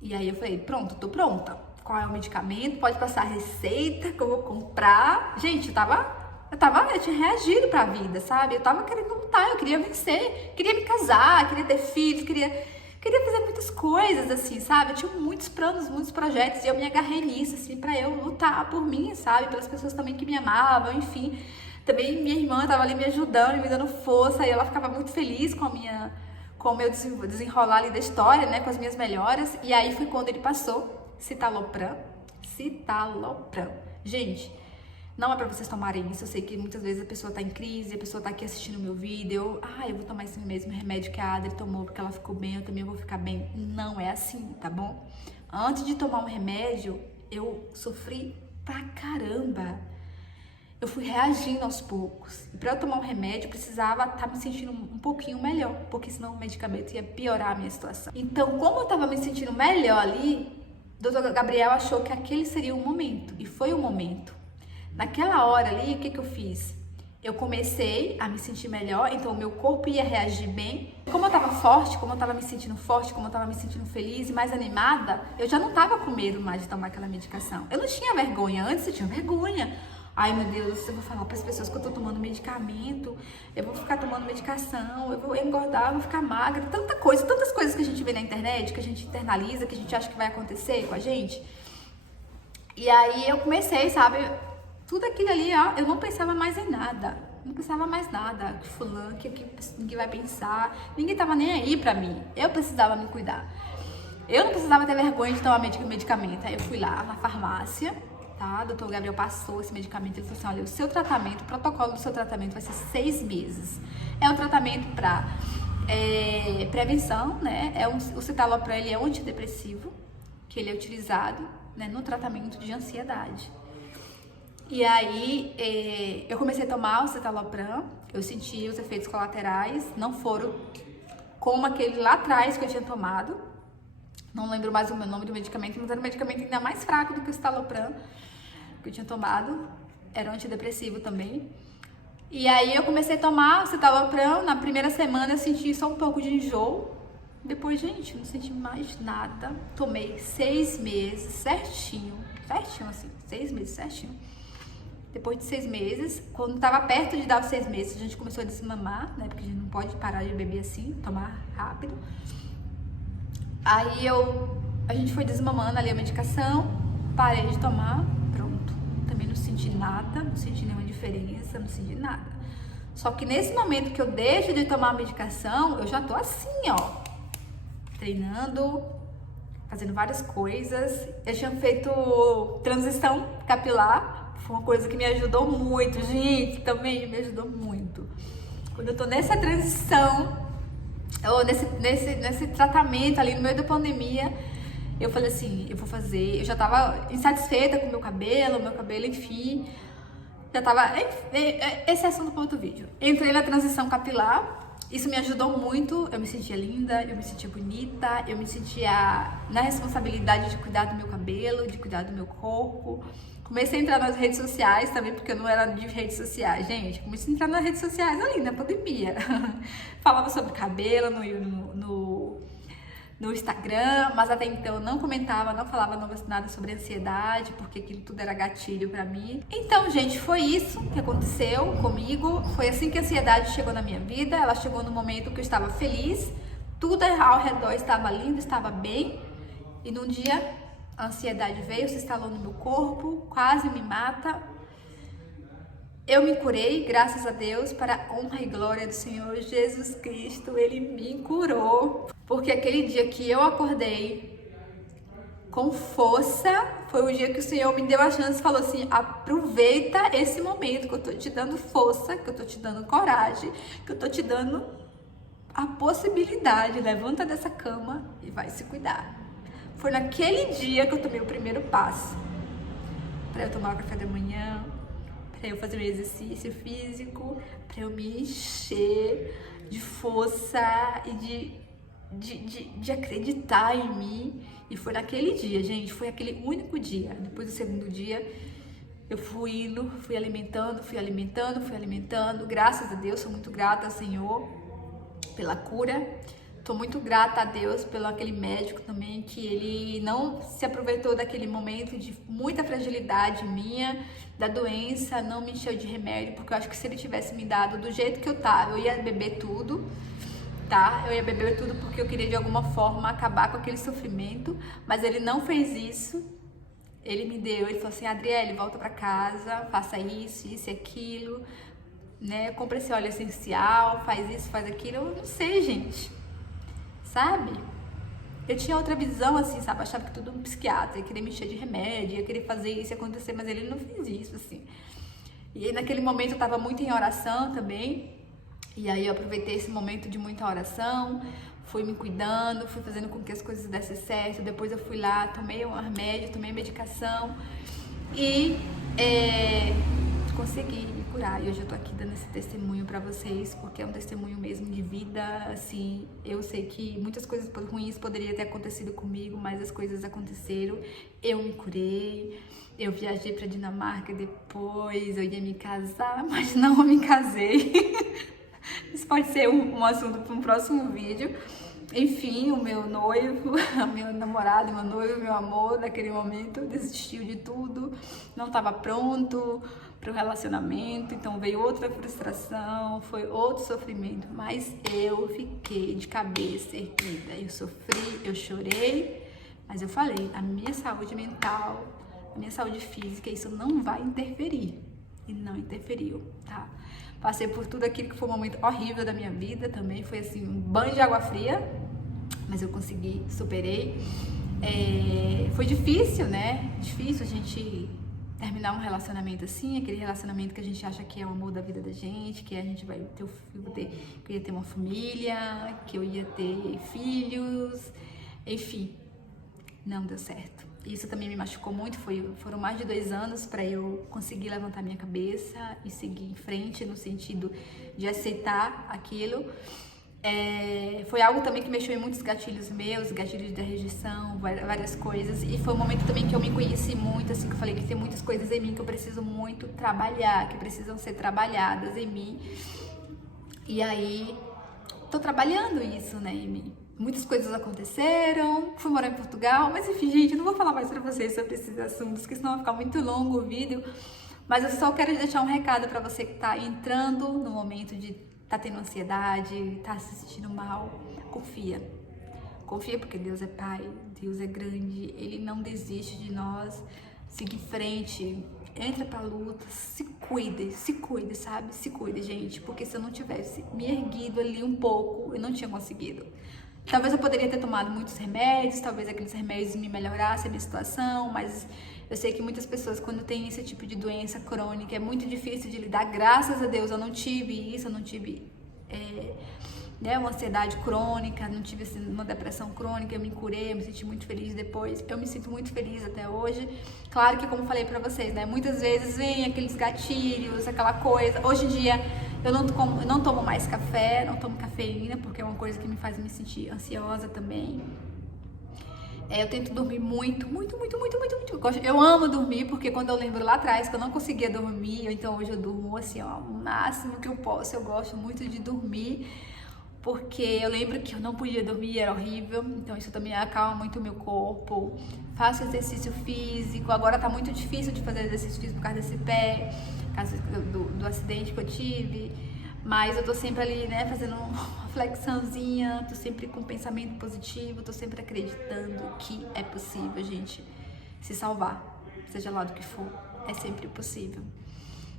E aí eu falei, pronto, tô pronta. Qual é o medicamento? Pode passar a receita que eu vou comprar. Gente, eu tinha reagido pra vida, sabe? Eu tava querendo lutar, eu queria vencer, queria me casar, queria ter filhos, queria fazer muitas coisas, assim, sabe? Eu tinha muitos planos, muitos projetos, e eu me agarrei nisso, assim, pra eu lutar por mim, sabe? Pelas pessoas também que me amavam, enfim. Também minha irmã tava ali me ajudando, me dando força, e ela ficava muito feliz com o meu desenrolar ali da história, né? Com as minhas melhoras. E aí foi quando ele passou, citalopram. Gente, não é pra vocês tomarem isso. Eu sei que muitas vezes a pessoa tá em crise, a pessoa tá aqui assistindo o meu vídeo. Eu vou tomar esse mesmo remédio que a Adri tomou porque ela ficou bem, eu também vou ficar bem. Não é assim, tá bom? Antes de tomar um remédio, eu sofri pra caramba. Eu fui reagindo aos poucos. E pra eu tomar um remédio, eu precisava estar me sentindo um pouquinho melhor, porque senão o medicamento ia piorar a minha situação. Então, como eu tava me sentindo melhor ali, o doutor Gabriel achou que aquele seria o momento. E foi o momento. Naquela hora ali, o que eu fiz? Eu comecei a me sentir melhor, então o meu corpo ia reagir bem. Como eu tava forte, como eu tava me sentindo forte, como eu tava me sentindo feliz e mais animada, eu já não tava com medo mais de tomar aquela medicação. Eu não tinha vergonha, antes eu tinha vergonha. Ai, meu Deus, eu vou falar para as pessoas que eu tô tomando medicamento, eu vou ficar tomando medicação, eu vou engordar, eu vou ficar magra, tantas coisas que a gente vê na internet, que a gente internaliza, que a gente acha que vai acontecer com a gente. E aí eu comecei, sabe, tudo aquilo ali, ó, eu não pensava mais em nada. Não pensava mais nada, que fulano, que ninguém vai pensar. Ninguém tava nem aí pra mim. Eu precisava me cuidar. Eu não precisava ter vergonha de tomar medicamento. Aí eu fui lá na farmácia, tá? O doutor Gabriel passou esse medicamento. Ele falou assim, olha, o seu tratamento, o protocolo do seu tratamento vai ser 6 meses. É um tratamento pra prevenção, né? O citalopram, ele é um antidepressivo, que ele é utilizado, né, no tratamento de ansiedade. E aí, eu comecei a tomar o citalopram, eu senti os efeitos colaterais, não foram como aquele lá atrás que eu tinha tomado, não lembro mais o nome do medicamento, mas era um medicamento ainda mais fraco do que o citalopram que eu tinha tomado, era um antidepressivo também. E aí eu comecei a tomar o citalopram, na primeira semana eu senti só um pouco de enjoo, depois, gente, não senti mais nada, tomei 6 meses certinho assim, 6 meses certinho. Depois de 6 meses, quando tava perto de dar os 6 meses, a gente começou a desmamar, né? Porque a gente não pode parar de beber assim, tomar rápido. Aí a gente foi desmamando ali a medicação, parei de tomar, pronto. Também não senti nada, não senti nenhuma diferença, não senti nada. Só que nesse momento que eu deixo de tomar a medicação, eu já tô assim, ó, treinando, fazendo várias coisas. Eu tinha feito transição capilar, foi uma coisa que me ajudou muito, gente, também me ajudou muito. Quando eu tô nessa transição, ou nesse tratamento ali no meio da pandemia, eu falei assim, eu vou fazer, eu já tava insatisfeita com o meu cabelo, enfim, já tava, esse é assunto para outro vídeo. Entrei na transição capilar, isso me ajudou muito, eu me sentia linda, eu me sentia bonita, eu me sentia na responsabilidade de cuidar do meu cabelo, de cuidar do meu corpo. Comecei a entrar nas redes sociais também, porque eu não era de redes sociais, gente. Comecei a entrar nas redes sociais ali, na pandemia. Falava sobre cabelo no Instagram, mas até então eu não comentava, não falava nada sobre ansiedade, porque aquilo tudo era gatilho pra mim. Então, gente, foi isso que aconteceu comigo. Foi assim que a ansiedade chegou na minha vida. Ela chegou no momento que eu estava feliz, tudo ao redor estava lindo, estava bem. E num dia, a ansiedade veio, se instalou no meu corpo, quase me mata. Eu me curei, graças a Deus, para a honra e glória do Senhor Jesus Cristo. Ele me curou. Porque aquele dia que eu acordei com força, foi o dia que o Senhor me deu a chance e falou assim, aproveita esse momento que eu tô te dando força, que eu tô te dando coragem, que eu tô te dando a possibilidade. Levanta dessa cama e vai se cuidar. Foi naquele dia que eu tomei o primeiro passo. Para eu tomar o café da manhã, para eu fazer um exercício físico, para eu me encher de força e de acreditar em mim. E foi naquele dia, gente, foi aquele único dia. Depois do segundo dia, eu fui indo, fui alimentando. Graças a Deus, sou muito grata ao Senhor pela cura, tô muito grata a Deus pelo aquele médico também, que ele não se aproveitou daquele momento de muita fragilidade minha, da doença, não me encheu de remédio, porque eu acho que se ele tivesse me dado do jeito que eu tava, eu ia beber tudo, tá? Eu ia beber tudo porque eu queria de alguma forma acabar com aquele sofrimento, mas ele não fez isso. Ele me deu, ele falou assim, Adriele, volta pra casa, faça isso, isso e aquilo, né? Compra esse óleo essencial, faz isso, faz aquilo. Eu não sei, gente, sabe? Eu tinha outra visão, assim, sabe? Eu achava que tudo um psiquiatra, ia querer me encher de remédio, ia querer fazer isso acontecer, mas ele não fez isso, assim. E aí, naquele momento, eu tava muito em oração também, e aí eu aproveitei esse momento de muita oração, fui me cuidando, fui fazendo com que as coisas dessem certo. Depois eu fui lá, tomei um remédio, tomei medicação e consegui me curar. E hoje eu tô aqui dando esse testemunho pra vocês, porque é um testemunho mesmo de vida, assim. Eu sei que muitas coisas ruins poderiam ter acontecido comigo, mas as coisas aconteceram. Eu me curei, eu viajei pra Dinamarca depois, eu ia me casar, mas não me casei. Isso pode ser um assunto para um próximo vídeo. Enfim, o meu noivo, meu namorado, meu noivo, meu amor, naquele momento desistiu de tudo, não estava pronto para o relacionamento, então veio outra frustração, foi outro sofrimento, mas eu fiquei de cabeça erguida. Eu sofri, eu chorei, mas eu falei, a minha saúde mental, a minha saúde física, isso não vai interferir. E não interferiu, tá? Passei por tudo aquilo que foi um momento horrível da minha vida também, foi assim, um banho de água fria, mas eu consegui, superei. Foi difícil, né? Difícil a gente terminar um relacionamento assim, aquele relacionamento que a gente acha que é o amor da vida da gente, que a gente vai ter que eu ia ter uma família, que eu ia ter filhos, enfim, não deu certo. Isso também me machucou muito, foram mais de 2 anos para eu conseguir levantar minha cabeça e seguir em frente, no sentido de aceitar aquilo. Foi algo também que mexeu em muitos gatilhos meus, gatilhos da rejeição, várias coisas. E foi um momento também que eu me conheci muito, assim, que eu falei que tem muitas coisas em mim que eu preciso muito trabalhar, que precisam ser trabalhadas em mim. E aí, tô trabalhando isso, né, em mim. Muitas coisas aconteceram, fui morar em Portugal, mas enfim, gente, eu não vou falar mais pra vocês sobre esses assuntos, porque senão vai ficar muito longo o vídeo. Mas eu só quero deixar um recado pra você que tá entrando no momento de tá tendo ansiedade, tá se sentindo mal. Confia. Confia porque Deus é Pai, Deus é grande, Ele não desiste de nós. Siga em frente, entra pra luta, se cuide, sabe? Se cuide, gente, porque se eu não tivesse me erguido ali um pouco, eu não tinha conseguido. Talvez eu poderia ter tomado muitos remédios, talvez aqueles remédios me melhorassem a minha situação, mas eu sei que muitas pessoas, quando tem esse tipo de doença crônica, é muito difícil de lidar. Graças a Deus eu não tive isso, eu não tive uma ansiedade crônica, não tive uma depressão crônica, eu me curei, eu me senti muito feliz depois, eu me sinto muito feliz até hoje. Claro que, como falei pra vocês, né, muitas vezes vem aqueles gatilhos, aquela coisa. Hoje em dia eu não tomo mais café, não tomo cafeína, porque é uma coisa que me faz me sentir ansiosa também. Eu tento dormir muito. Eu amo dormir, porque quando eu lembro lá atrás que eu não conseguia dormir, então hoje eu durmo assim, ó, o máximo que eu posso. Eu gosto muito de dormir, porque eu lembro que eu não podia dormir, era horrível, então isso também acalma muito o meu corpo. Faço exercício físico, agora tá muito difícil de fazer exercício físico por causa desse pé, por causa do acidente que eu tive, mas eu tô sempre ali, né, fazendo uma flexãozinha, tô sempre com pensamento positivo, tô sempre acreditando que é possível, gente, se salvar, seja lá do que for, é sempre possível.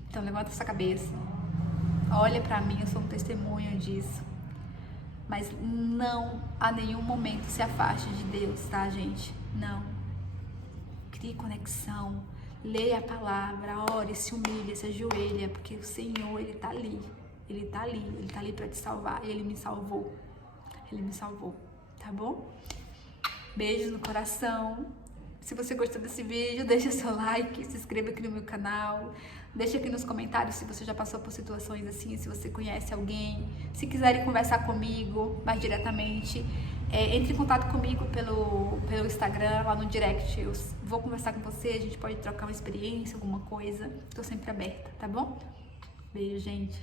Então levanta essa cabeça, olha pra mim, eu sou um testemunho disso. Mas não a nenhum momento se afaste de Deus, tá, gente? Não. Crie conexão, leia a palavra, ore, se humilhe, se ajoelha, porque o Senhor, Ele tá ali. Ele tá ali pra te salvar. E Ele me salvou. Ele me salvou, tá bom? Beijos no coração. Se você gostou desse vídeo, deixa seu like, se inscreva aqui no meu canal. Deixa aqui nos comentários se você já passou por situações assim, se você conhece alguém. Se quiserem conversar comigo mais diretamente, entre em contato comigo pelo Instagram, lá no direct. Eu vou conversar com você, a gente pode trocar uma experiência, alguma coisa. Tô sempre aberta, tá bom? Beijo, gente.